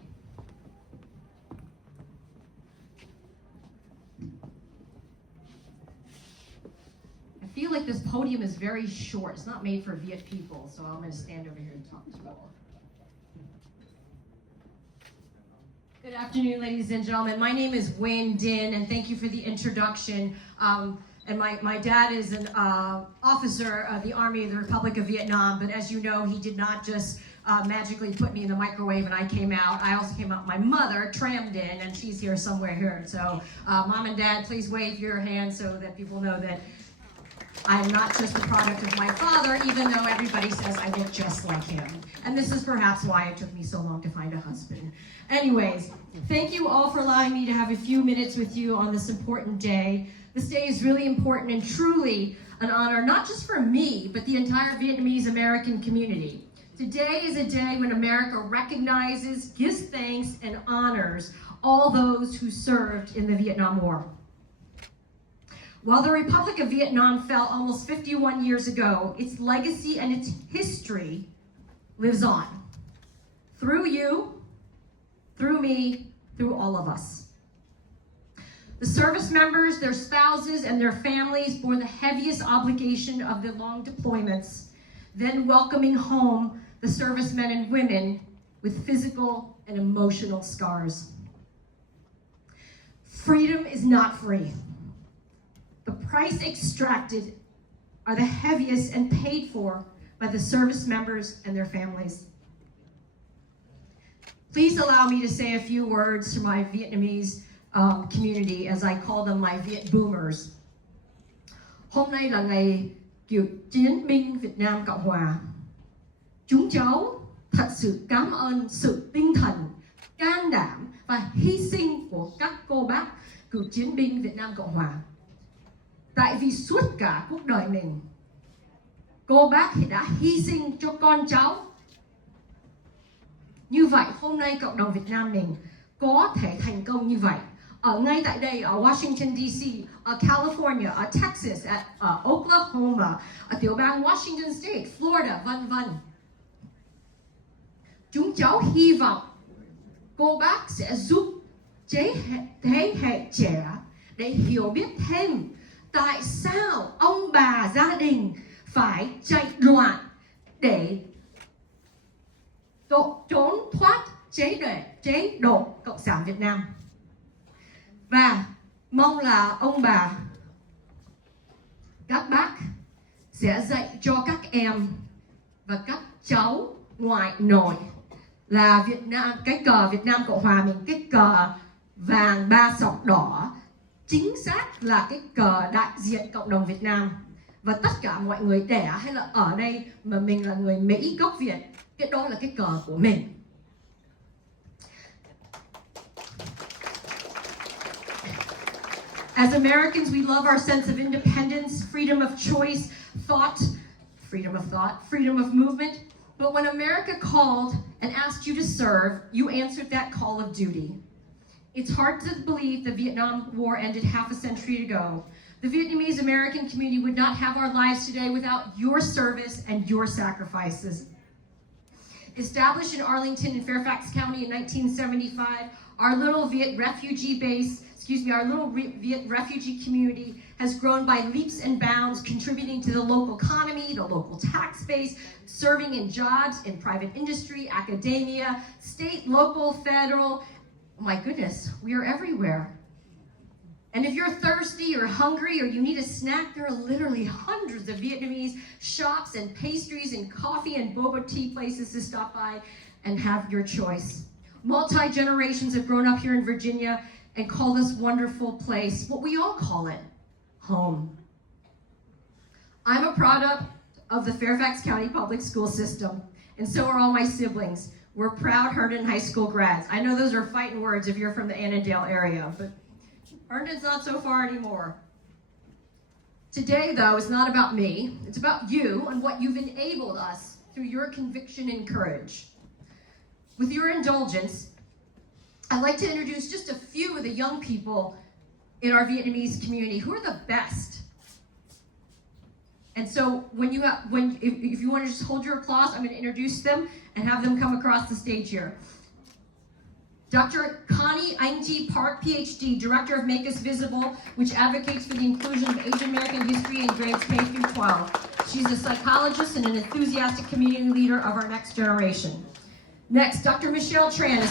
I feel like this podium is very short. It's not made for Viet people, so I'm going to stand over here and talk to you all. Good afternoon, ladies and gentlemen. My name is Nguyen Dinh, and thank you for the introduction. And my dad is an officer of the Army of the Republic of Vietnam, but as you know, he did not just magically put me in the microwave and I came out. I also came out, my mother trammed in, and she's here somewhere here. So Mom and Dad, please wave your hands so that people know that I'm not just the product of my father, even though everybody says I look just like him. And this is perhaps why it took me so long to find a husband. Anyways, thank you all for allowing me to have a few minutes with you on this important day. This day is really important and truly an honor, not just for me, but the entire Vietnamese American community. Today is a day when America recognizes, gives thanks, and honors all those who served in the Vietnam War. While the Republic of Vietnam fell almost 51 years ago, its legacy and its history lives on. Through you, through me, through all of us. The service members, their spouses, and their families bore the heaviest obligation of the long deployments, then welcoming home the servicemen and women with physical and emotional scars. Freedom is not free. The price extracted are the heaviest and paid for by the service members and their families. Please allow me to say a few words to my Vietnamese community, as I call them my Viet Boomers. Hôm nay là ngày cựu chiến binh Việt Nam Cộng Hòa. Chúng cháu thật sự cảm ơn sự tinh thần, can đảm và hy sinh của các cô bác cựu chiến binh Việt Nam Cộng Hòa. Tại vì suốt cả cuộc đời mình, cô bác đã hy sinh cho con cháu. Như vậy, hôm nay cộng đồng Việt Nam mình có thể thành công như vậy. Ở ngay tại đây, ở Washington DC, ở California, ở Texas, ở Oklahoma, ở tiểu bang Washington State, Florida, vân vân. Chúng cháu hy vọng cô bác sẽ giúp thế hệ trẻ để hiểu biết thêm tại sao ông bà gia đình phải chạy loạn để trốn thoát chế độ Cộng sản Việt Nam. Và mong là ông bà, các bác sẽ dạy cho các em và các cháu ngoại nội là Việt Nam, cái cờ Việt Nam Cộng Hòa mình, cái cờ vàng ba sọc đỏ chính xác là cái cờ đại diện cộng đồng Việt Nam. Và tất cả mọi người đẻ hay là ở đây mà mình là người Mỹ gốc Việt, cái đó là cái cờ của mình. As Americans, we love our sense of independence, freedom of choice, freedom of movement. But when America called and asked you to serve, you answered that call of duty. It's hard to believe the Vietnam War ended half a century ago. The Vietnamese American community would not have our lives today without your service and your sacrifices. Established in Arlington and Fairfax County in 1975, our little Viet refugee community has grown by leaps and bounds, contributing to the local economy, the local tax base, serving in jobs in private industry, academia, state, local, federal. Oh my goodness, we are everywhere. And if you're thirsty or hungry or you need a snack, there are literally hundreds of Vietnamese shops and pastries and coffee and boba tea places to stop by and have your choice. Multi-generations have grown up here in Virginia and call this wonderful place what we all call it, home. I'm a product of the Fairfax County Public School System, and so are all my siblings. We're proud Herndon High School grads. I know those are fighting words if you're from the Annandale area, but Herndon's not so far anymore. Today, though, is not about me. It's about you and what you've enabled us through your conviction and courage. With your indulgence, I'd like to introduce just a few of the young people in our Vietnamese community who are the best. And so if you want to just hold your applause, I'm going to introduce them and have them come across the stage here. Dr. Connie Ainji Park, PhD, Director of Make Us Visible, which advocates for the inclusion of Asian American history in grades K through 12. She's a psychologist and an enthusiastic community leader of our next generation. Next, Dr. Michelle Tran,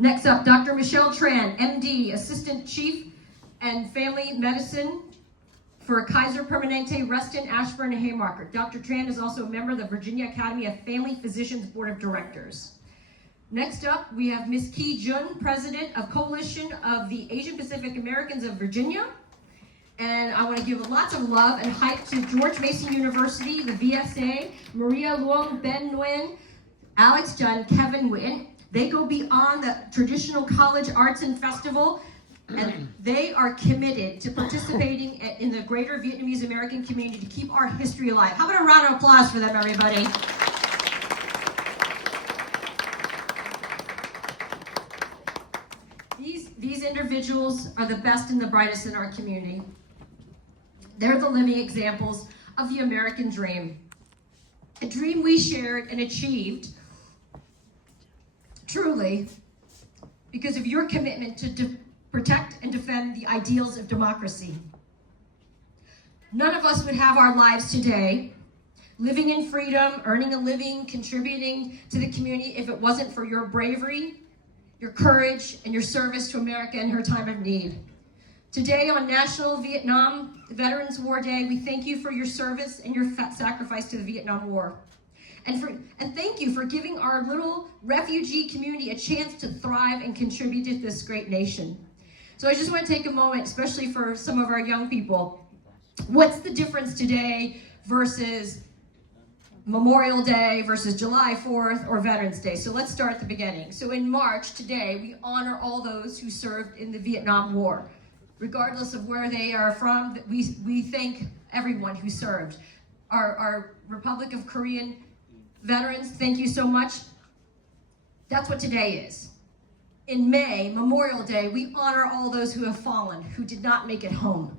Next up, Dr. Michelle Tran, MD, Assistant Chief and Family Medicine for Kaiser Permanente, Reston, Ashburn, and Haymarket. Dr. Tran is also a member of the Virginia Academy of Family Physicians Board of Directors. Next up, we have Ms. Ki Jun, President of Coalition of the Asian Pacific Americans of Virginia. And I want to give lots of love and hype to George Mason University, the VSA, Maria Luong, Ben Nguyen, Alex Jun, Kevin Nguyen. They go beyond the traditional college arts and festival, and they are committed to participating in the greater Vietnamese American community to keep our history alive. How about a round of applause for them, everybody? These individuals are the best and the brightest in our community. They're the living examples of the American dream. A dream we shared and achieved truly because of your commitment to protect and defend the ideals of democracy. None of us would have our lives today, living in freedom, earning a living, contributing to the community if it wasn't for your bravery, your courage, and your service to America in her time of need. Today on National Vietnam Veterans War Day, we thank you for your service and your sacrifice to the Vietnam War. And thank you for giving our little refugee community a chance to thrive and contribute to this great nation. So I just want to take a moment, especially for some of our young people. What's the difference today versus Memorial Day versus July 4th or Veterans Day? So let's start at the beginning. So in March today, we honor all those who served in the Vietnam War. Regardless of where they are from, we thank everyone who served. Our Republic of Korean veterans, thank you so much. That's what today is. In May, Memorial Day, we honor all those who have fallen, who did not make it home.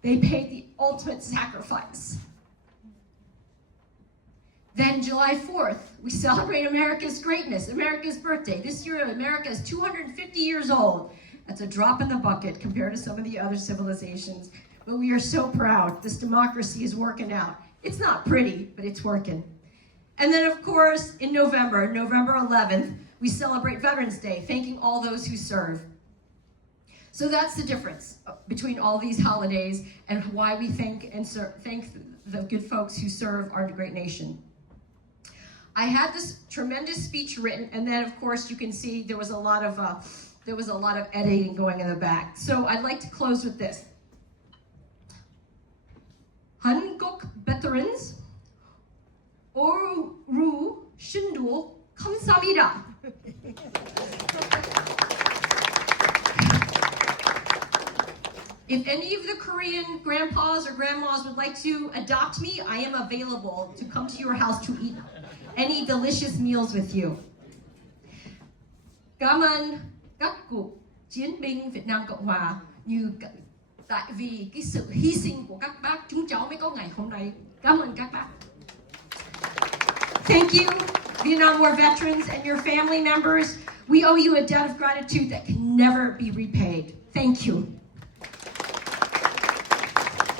They paid the ultimate sacrifice. Then July 4th, we celebrate America's greatness, America's birthday. This year, America is 250 years old. That's a drop in the bucket compared to some of the other civilizations. But we are so proud. This democracy is working out. It's not pretty, but it's working. And then, of course, in November 11th, we celebrate Veterans Day, thanking all those who serve. So that's the difference between all these holidays and why we thank the good folks who serve our great nation. I had this tremendous speech written, and then, of course, you can see there was a lot of editing going in the back. So I'd like to close with this. Hankook veterans, Oru Shindu 감사합니다. If any of the Korean grandpas or grandmas would like to adopt me, I am available to come to your house to eat any delicious meals with you. Cảm ơn các cuộc chiến binh Việt Nam Cộng Hòa tại vì cái sự hy sinh của các bác, chúng cháu mới có ngày hôm nay. Cảm ơn các bác. Thank you, Vietnam War veterans and your family members. We owe you a debt of gratitude that can never be repaid. Thank you.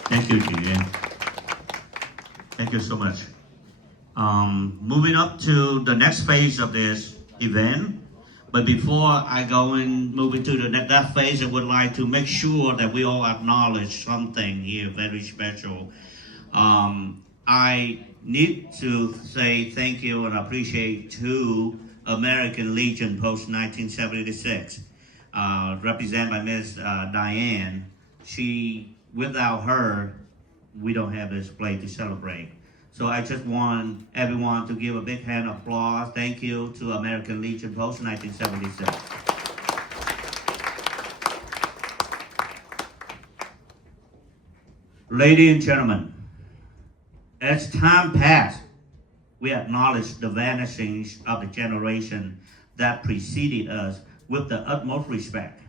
Thank you, Ji. Thank you so much. Moving up to the next phase of this event. But before I go and move into that phase, I would like to make sure that we all acknowledge something here very special. I need to say thank you and appreciate to American Legion Post 1976, represented by Ms. Diane. Without her, we don't have this play to celebrate. So I just want everyone to give a big hand of applause. Thank you to American Legion Post 1976. Ladies and gentlemen, as time passed, we acknowledge the vanishing of the generation that preceded us with the utmost respect.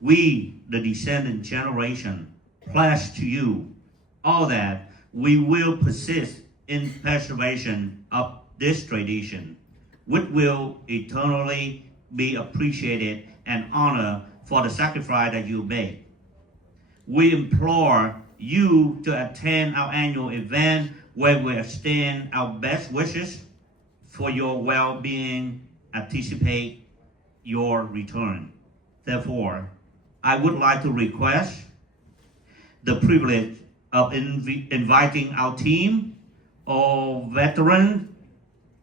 We, the descendant generation, pledge to you all that we will persist in preservation of this tradition, which will eternally be appreciated and honored for the sacrifice that you made. We implore you to attend our annual event where we extend our best wishes for your well-being, anticipate your return. Therefore, I would like to request the privilege of inviting our team, all veterans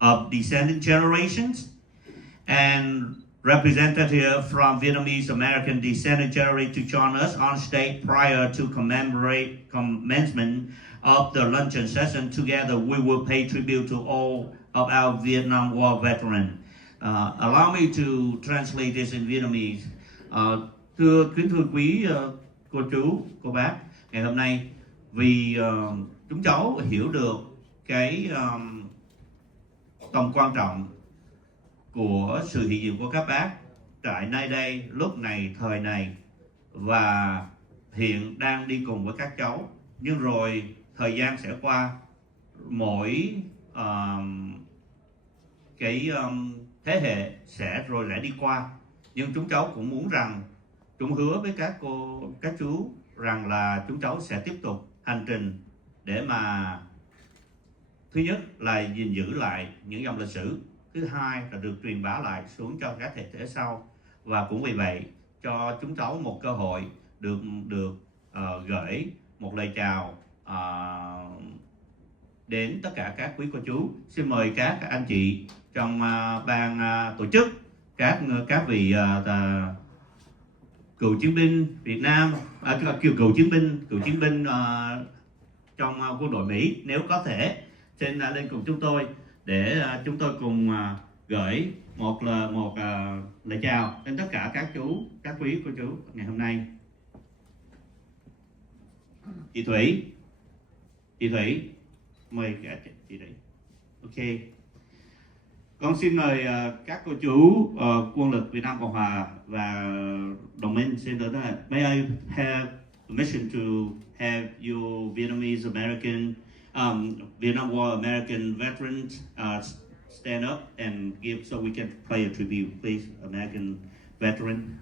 of descending generations, and representative from Vietnamese American descendant generation to join us on stage prior to commencement of the luncheon session. Together, we will pay tribute to all of our Vietnam War veterans. Allow me to translate this in Vietnamese. Kính thưa quý cô chú, cô bác, ngày hôm nay vì chúng cháu hiểu được cái tầm quan trọng của sự hiện diện của các bác tại nơi đây, lúc này, thời này, và hiện đang đi cùng với các cháu. Nhưng rồi thời gian sẽ qua, mỗi thế hệ sẽ rồi lại đi qua. Nhưng chúng cháu cũng muốn rằng, chúng hứa với các cô, các chú rằng là chúng cháu sẽ tiếp tục hành trình để mà thứ nhất là gìn giữ lại những dòng lịch sử, thứ hai là được truyền bá lại xuống cho các thế hệ sau, và cũng vì vậy cho chúng cháu một cơ hội được gửi một lời chào đến tất cả các quý cô chú. Xin mời các anh chị trong ban tổ chức, các vị cựu chiến binh Việt Nam, cựu chiến binh trong quân đội Mỹ, nếu có thể xin lên cùng chúng tôi để chúng tôi cùng gửi một lời chào đến tất cả các chú, các quý cô chú ngày hôm nay. Chị Thủy, mời cả chị Thủy. Ok. Con xin mời các cô chú quân lực Việt Nam Cộng Hòa và đồng minh xin tới đây. May I have permission to have your Vietnamese American, Vietnam War American veterans stand up and give so we can play a tribute, please, American veteran.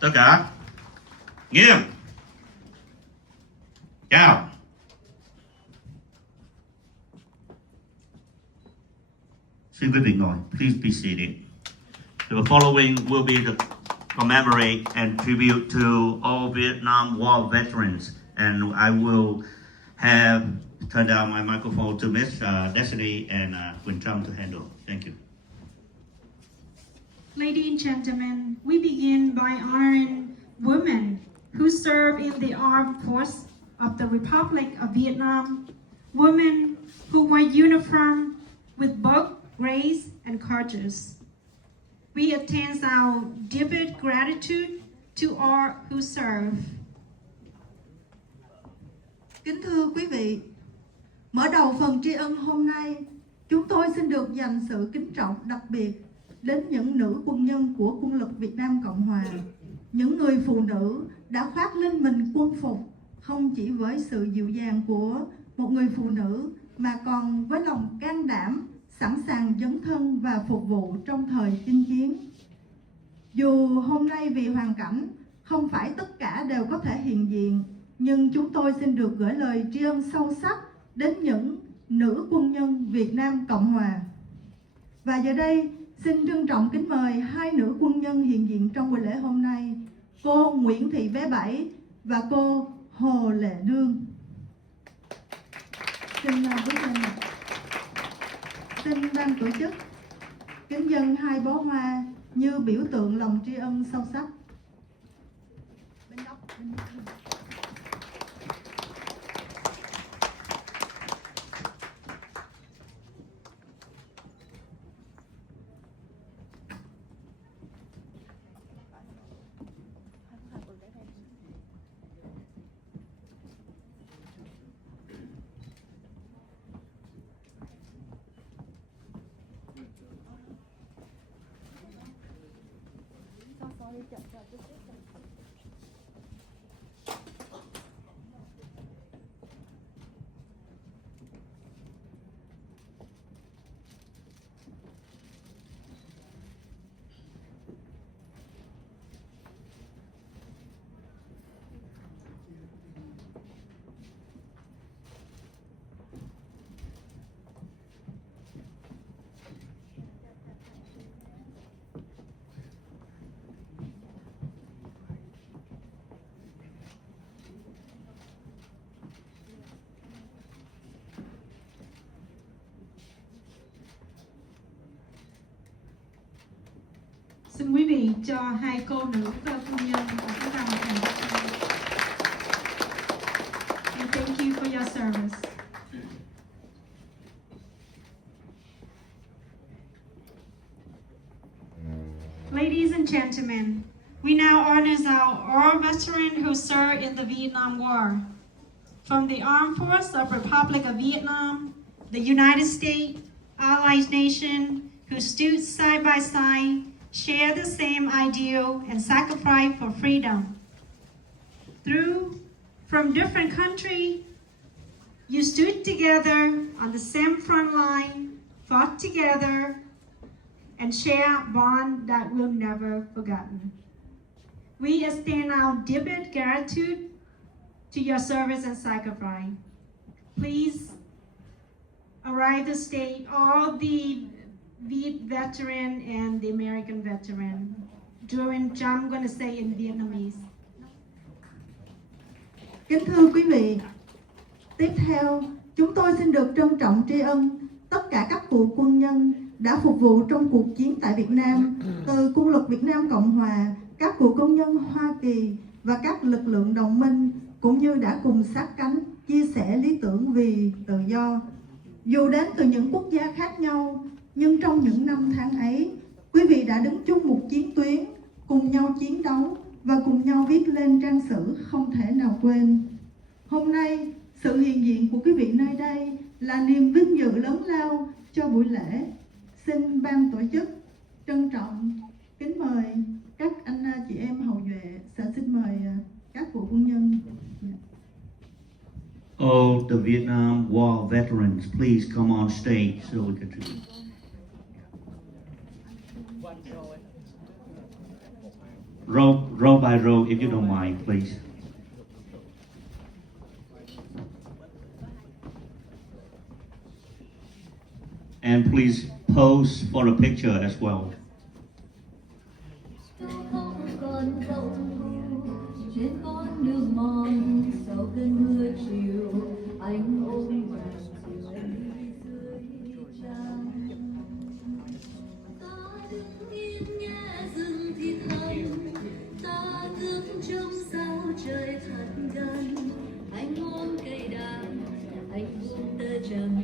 Tất cả nghiêm chào. Xin quý vị ngồi. Please be seated. The following will be the commemorate and tribute to all Vietnam War veterans, and I will have turn down my microphone to Miss Destiny and Quỳnh Trâm to handle. Thank you. Ladies and gentlemen, we begin by honoring women who serve in the armed force of the Republic of Vietnam, women who wear uniform with both grace and courage. We extend our deepest gratitude to all who serve. Kính thưa quý vị, mở đầu phần tri ân hôm nay, chúng tôi xin được dành sự kính trọng đặc biệt đến những nữ quân nhân của quân lực Việt Nam Cộng Hòa, những người phụ nữ đã khoác lên mình quân phục không chỉ với sự dịu dàng của một người phụ nữ mà còn với lòng can đảm, sẵn sàng dấn thân và phục vụ trong thời chinh chiến. Dù hôm nay vì hoàn cảnh không phải tất cả đều có thể hiện diện, nhưng chúng tôi xin được gửi lời tri ân sâu sắc đến những nữ quân nhân Việt Nam Cộng Hòa. Và giờ đây, xin trân trọng kính mời hai nữ quân nhân hiện diện trong buổi lễ hôm nay, cô Nguyễn Thị Bé Bảy và cô Hồ Lệ Nương. Xin bước lên. Xin ban tổ chức kính dâng hai bó hoa như biểu tượng lòng tri ân sâu sắc. Xin quý vị cho hai cô nữ phu nhân và chúng ta một tràng vỗ tay. And thank you for your service. Ladies and gentlemen, we now honor our veterans who served in the Vietnam War. From the Armed Forces of Republic of Vietnam, the United States, allied nation who stood side by side, share the same ideal and sacrifice for freedom. From different countries, you stood together on the same front line, fought together, and share a bond that we'll never forgotten. We extend our deepest gratitude to your service and sacrifice. Please arrive to state all the Viet veteran and the American veteran. I'm going to say in Vietnamese. Kính thưa quý vị, tiếp theo chúng tôi xin được trân trọng tri ân tất cả các cựu quân nhân đã phục vụ trong cuộc chiến tại Việt Nam, từ Quân lực Việt Nam Cộng Hòa, các cựu công nhân Hoa Kỳ và các lực lượng đồng minh, cũng như đã cùng sát cánh chia sẻ lý tưởng vì tự do. Dù đến từ những quốc gia khác nhau, nhưng trong những năm tháng ấy, quý vị đã đứng chung một chiến tuyến, cùng nhau chiến đấu và cùng nhau viết lên trang sử không thể nào quên. Hôm nay, sự hiện diện của quý vị nơi đây là niềm vinh dự lớn lao cho buổi lễ. Xin ban tổ chức trân trọng kính mời các anh chị em hậu duệ, xin mời các cựu quân nhân. All the Vietnam War veterans, please come on stage so we can do it. Row by row, if you don't mind, please. And please pose for a picture as well. Trên con đường mòn sau cơn mưa chiều, anh ôm vàng chiều em đi dưới trăng. Ta đứng yên nghe rừng thì thầm, ta đứng trong sao trời thật gần. Anh ôm cây đàn, anh buông tơ trầm,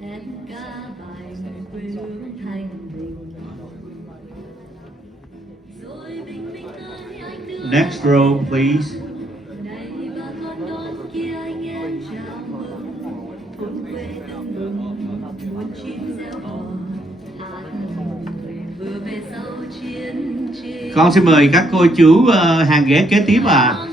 em ca bài quê hương thanh bình. Rồi bình minh tới anh đưa Next row, please. này và con đón kia anh em chào mừng, cùng quê tưng bừng muôn chim reo hò hát mừng vừa về sau chiến tranh. Con xin mời các cô chú hàng ghế kế tiếp ạ.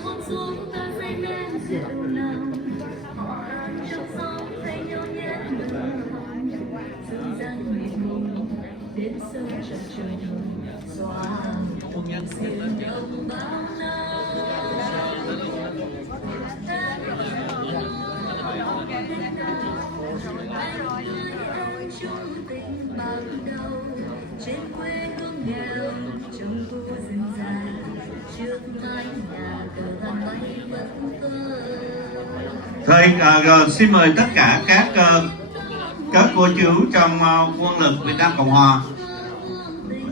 Trên quê hương nghèo trong khu rừng già, trước mái nhà cờ vàng bay vẫn Thầy xin mời tất cả các cô chú trong quân lực Việt Nam Cộng Hòa.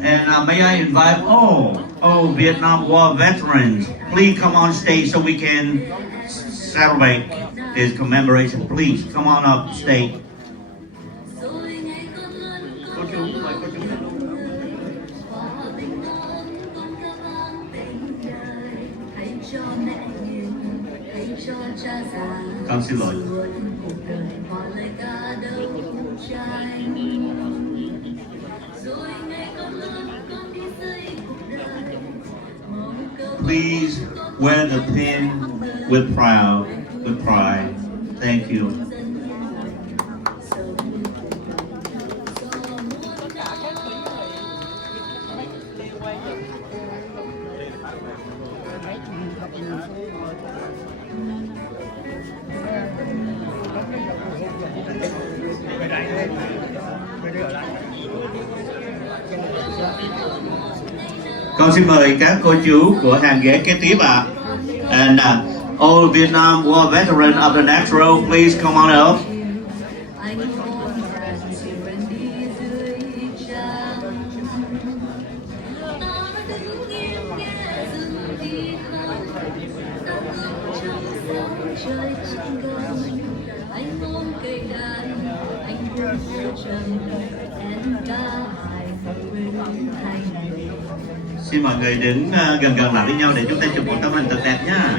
And may I invite all Vietnam War veterans, please come on stage so we can celebrate his commemoration. Please come on up stage. Con xin lỗi. Please wear the pin with pride. Thank you. Con xin mời các cô chú của hàng ghế kế tiếp ạ. And all Vietnam War veterans of the next row, please come on up. Xin mọi người đứng gần gần lại với nhau để chúng ta chụp một tấm hình thật đẹp nhá.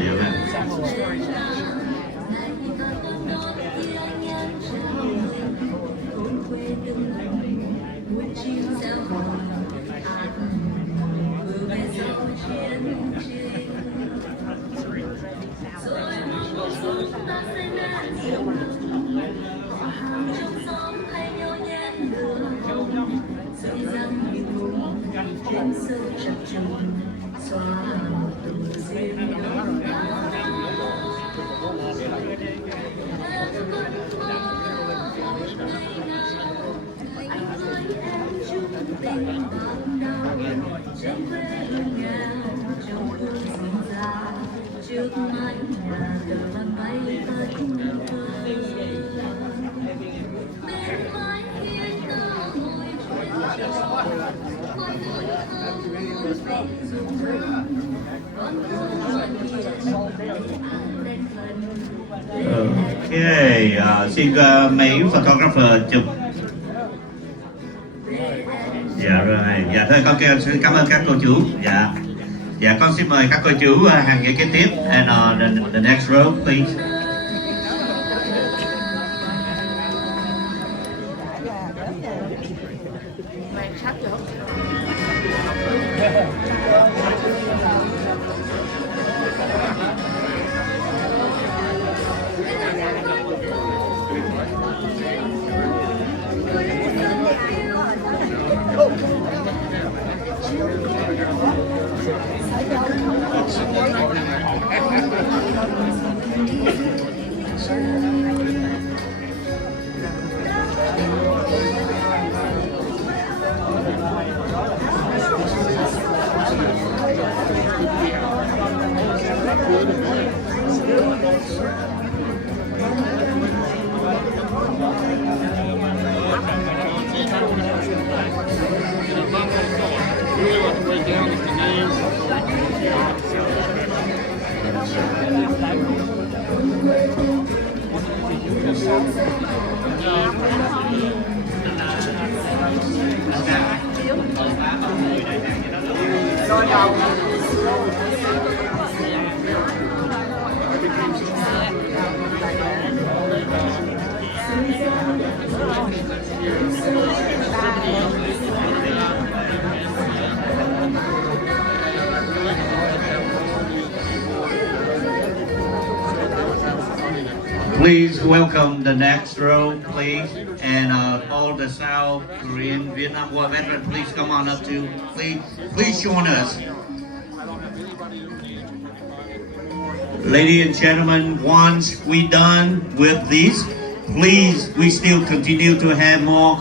Okay, xin mấy photographer chụp. Dạ rồi, dạ thôi con xin cảm ơn các cô chú. Dạ con xin mời các cô chú hàng ghế kế tiếp. And the next row, please. Please welcome the next row, please, and all the South Korean Vietnam War veterans. Please come on up too. Please join us. Ladies and gentlemen, once we done with this, please, we still continue to have more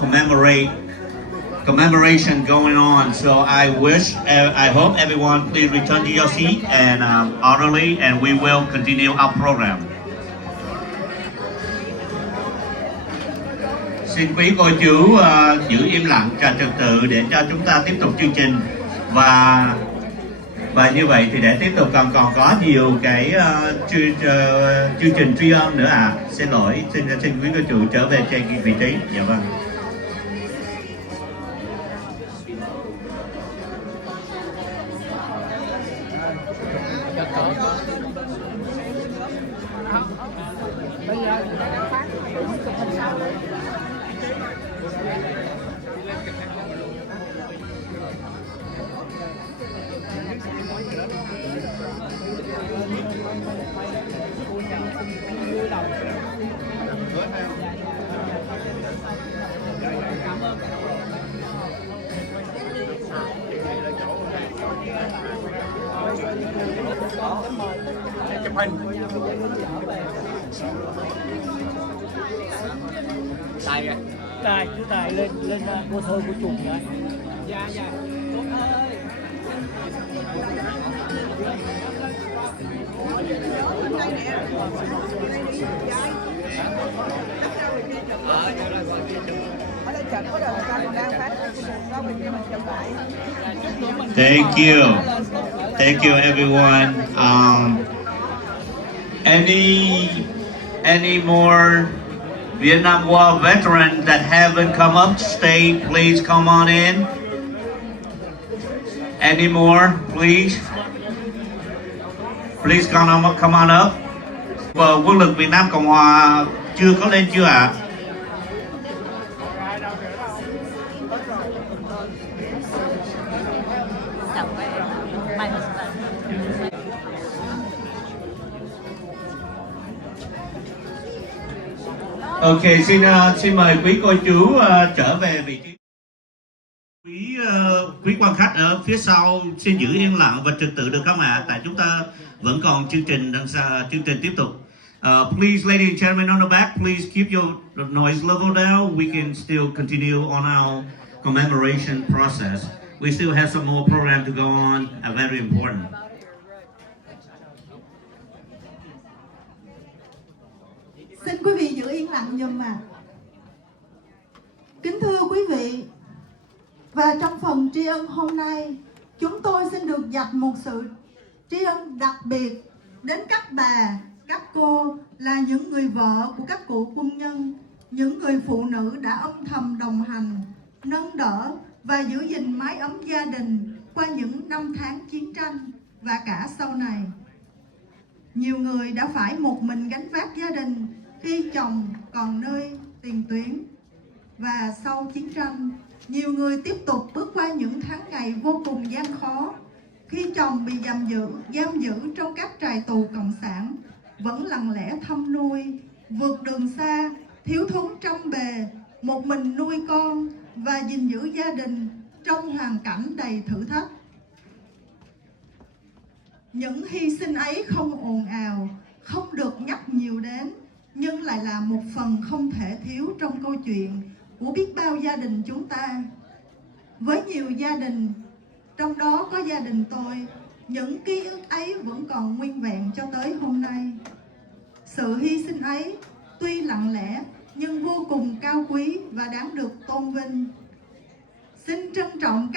commemoration going on. So I hope everyone please return to your seat and orderly, and we will continue our program. Xin quý cô chú giữ im lặng và trật tự để cho chúng ta tiếp tục chương trình, và như vậy thì để tiếp tục còn có nhiều cái chương trình tri ân nữa ạ. Xin lỗi, xin quý cô chú trở về trên vị trí. Dạ vâng. Tài chú Tài lên cô thôi của chuột nữa. Dạ dạ. Thank you everyone. Any more Vietnam War veterans that haven't come up to stay, please come on in. Any more, please? Please come on up. Quân lực Việt Nam Cộng Hòa chưa có lên chưa ạ? Ok, xin mời quý cô chú trở về vị trí. Quý quan khách ở phía sau xin giữ yên lặng và trật tự được không ạ? Tại chúng ta vẫn còn chương trình tiếp tục. Please, ladies and gentlemen on the back, please keep your noise level down. We can still continue on our commemoration process. We still have some more program to go on, very important. Xin quý vị giữ yên lặng giùm ạ. Kính thưa quý vị, và trong phần tri ân hôm nay, chúng tôi xin được dành một sự tri ân đặc biệt đến các bà, các cô là những người vợ của các cụ quân nhân, những người phụ nữ đã âm thầm đồng hành, nâng đỡ và giữ gìn mái ấm gia đình qua những năm tháng chiến tranh và cả sau này. Nhiều người đã phải một mình gánh vác gia đình khi chồng còn nơi tiền tuyến. Và sau chiến tranh, nhiều người tiếp tục bước qua những tháng ngày vô cùng gian khó. Khi chồng bị giam giữ trong các trại tù cộng sản, vẫn lặng lẽ thăm nuôi, vượt đường xa, thiếu thốn trăm bề, một mình nuôi con và gìn giữ gia đình trong hoàn cảnh đầy thử thách. Những hy sinh ấy không ồn ào, không được nhắc nhiều đến, nhưng lại là một phần không thể thiếu trong câu chuyện của biết bao gia đình chúng ta. Với nhiều gia đình, trong đó có gia đình tôi, những ký ức ấy vẫn còn nguyên vẹn cho tới hôm nay. Sự hy sinh ấy tuy lặng lẽ nhưng vô cùng cao quý và đáng được tôn vinh. Xin trân trọng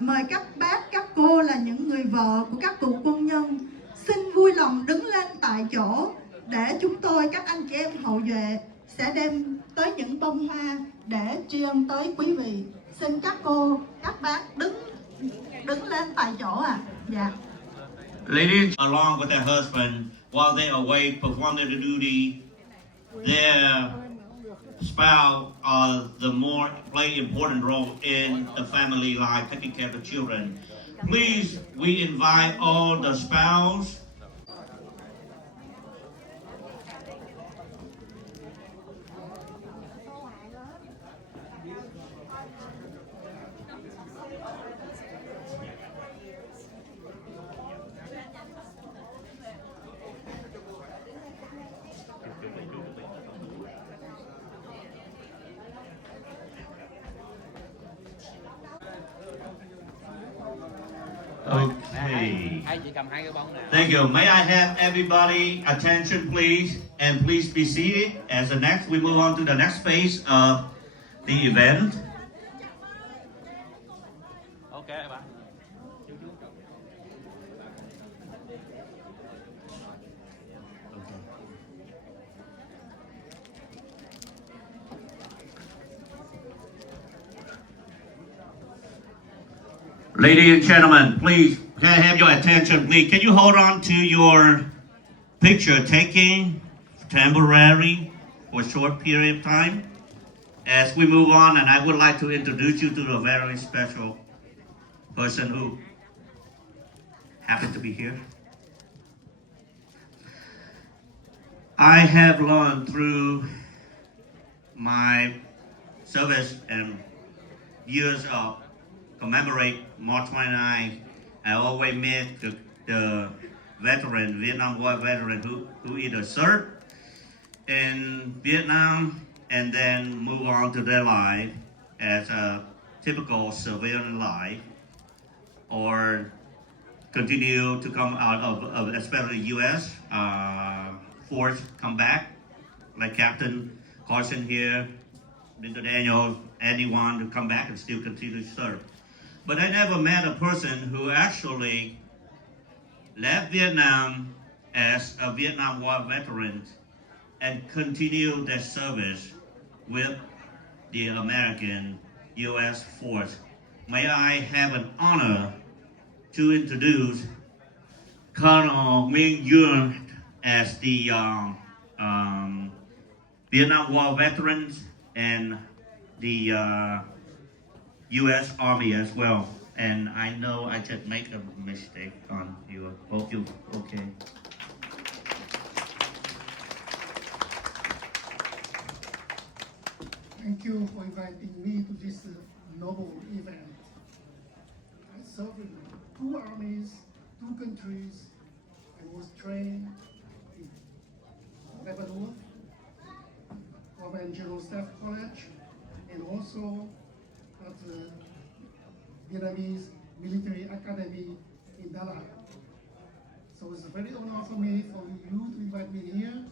mời các bác, các cô là những người vợ của các cụ quân nhân, xin vui lòng đứng lên tại chỗ để chúng tôi, các anh chị em hậu duệ sẽ đem tới những bông hoa để tri ân tới quý vị. Xin các cô, các bác đứng lên tại chỗ ạ. Dạ. Ladies, along with their husband, while they are away performing the duty, their spouse play important role in the family life, taking care of the children. Please, we invite all the spouse. Okay. Thank you. May I have everybody attention, please, and please be seated. As the next, we move on to the next phase of the event. Okay, bye. Ladies and gentlemen, please, can I have your attention, please? Can you hold on to your picture taking temporary for a short period of time? As we move on, and I would like to introduce you to a very special person who happened to be here. I have learned through my service and years of commemorate March 29, I always met the veteran, Vietnam War veteran who either served in Vietnam and then move on to their life as a typical civilian life, or continue to come out of especially U.S. Force, come back, like Captain Carson here, Mr. Daniel, anyone to come back and still continue to serve. But I never met a person who actually left Vietnam as a Vietnam War veteran and continue their service with the American U.S. force. May I have an honor to introduce Colonel Nguyen Duong as the Vietnam War veterans and the U.S. Army as well. And I know I just make a mistake on you. Hope you okay. Thank you for inviting me to this noble event. I served in 2 armies, 2 countries. I was trained in Lebanon, Command General Staff College, and also at the Vietnamese Military Academy in Dallas. So it's a very honor for me, for you to invite me here,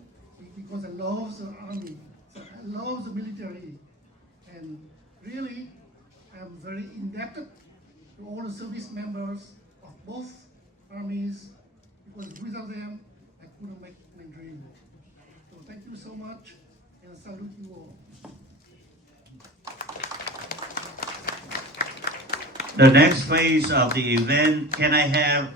because I love the army, so I love the military, and really I'm very indebted to all the service members of both armies, because without them I couldn't make my dream. So thank you so much, and I salute you all. The next phase of the event, can I have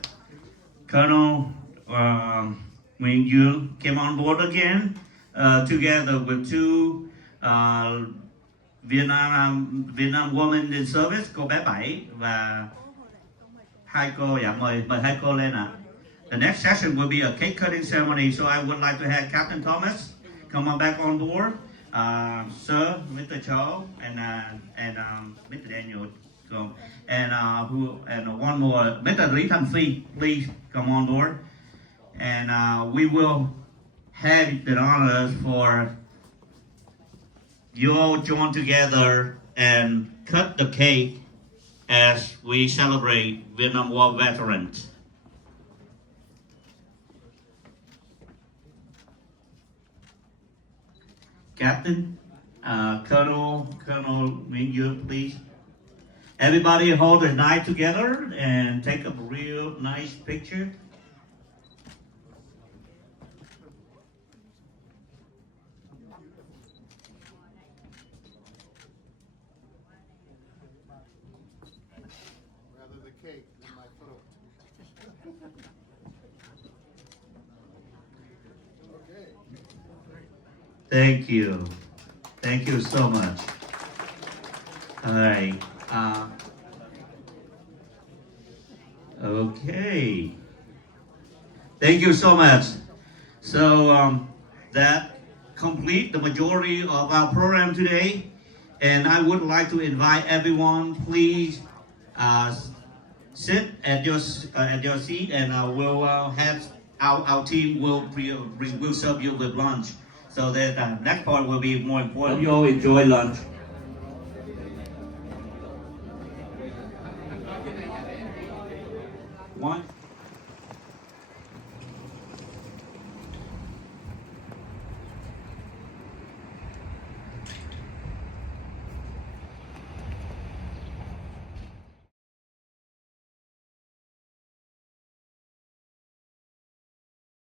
Colonel Nguyen Duong came on board again, together with 2 Vietnam women in service, cô bé Bảy và 2 cô. Dạ, mời 2 cô lên ạ. The next session will be a cake cutting ceremony, so I would like to have Captain Thomas come on back on board, Sir, Mr. Cho, and Mr. Daniel. And one more, Mr. Lý Thanh Phi, please come on board. And we will have the honors for you all join together and cut the cake as we celebrate Vietnam War veterans. Captain, Colonel Nguyen Duong, please. Everybody hold a knife together and take a real nice picture. Rather the cake than my throat. Okay. Thank you. Thank you so much. All right. Okay. Thank you so much. So that complete the majority of our program today. And I would like to invite everyone, please sit at your seat, and we'll have our team will serve you with lunch. So that the next part will be more important. You all enjoy lunch.